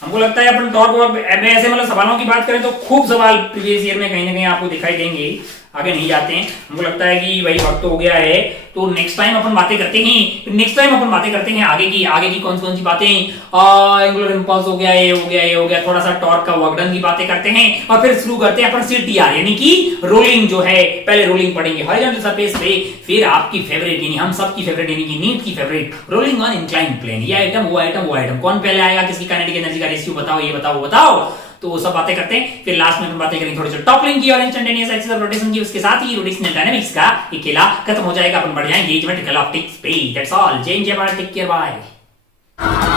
हमको लगता है अपन टॉर्क ऐसे मतलब सवालों की बात करें तो खूब सवाल प्रीवियस ईयर में कहीं ना कहीं आपको दिखाई देंगे। आगे नहीं जाते हैं, हमको लगता है कि भाई वक्त हो गया है, तो नेक्स्ट टाइम अपन बातें करते हैं आगे की कौन सी बातें, एंगुलर इंपल्स हो गया, ये हो गया, थोड़ा सा टॉर्क का वर्क डन की बातें करते हैं और फिर शुरू करते हैं अपन सीटीआर यानी कि रोलिंग जो है, पहले रोलिंग पढ़ेंगे हॉरिजॉन्टल सरफेस पे, फिर आपकी फेवरेट यानी हम सबकी फेवरेट यानी कि नीट की favourite rolling on inclined plane, ये आइटम वो आइटम कौन पहले आएगा, किसकी काइनेटिक एनर्जी का रेशियो बताओ, ये बताओ, तो वो सब बातें करते हैं। फिर लास्ट में हम बातें करेंगे थोड़ी सी टॉपलिंग की और इंस्टेंटेनियस एक्सिस ऑफ रोटेशन की, उसके साथ ही रोटेशनल डायनामिक्स का ये खेला खत्म हो जाएगा, अपन बढ़ जाएंगे एंगेजमेंट गैलेक्टिक्स पे। दैट्स ऑल, जय हिंद जय भारत, टेक केयर, बाय।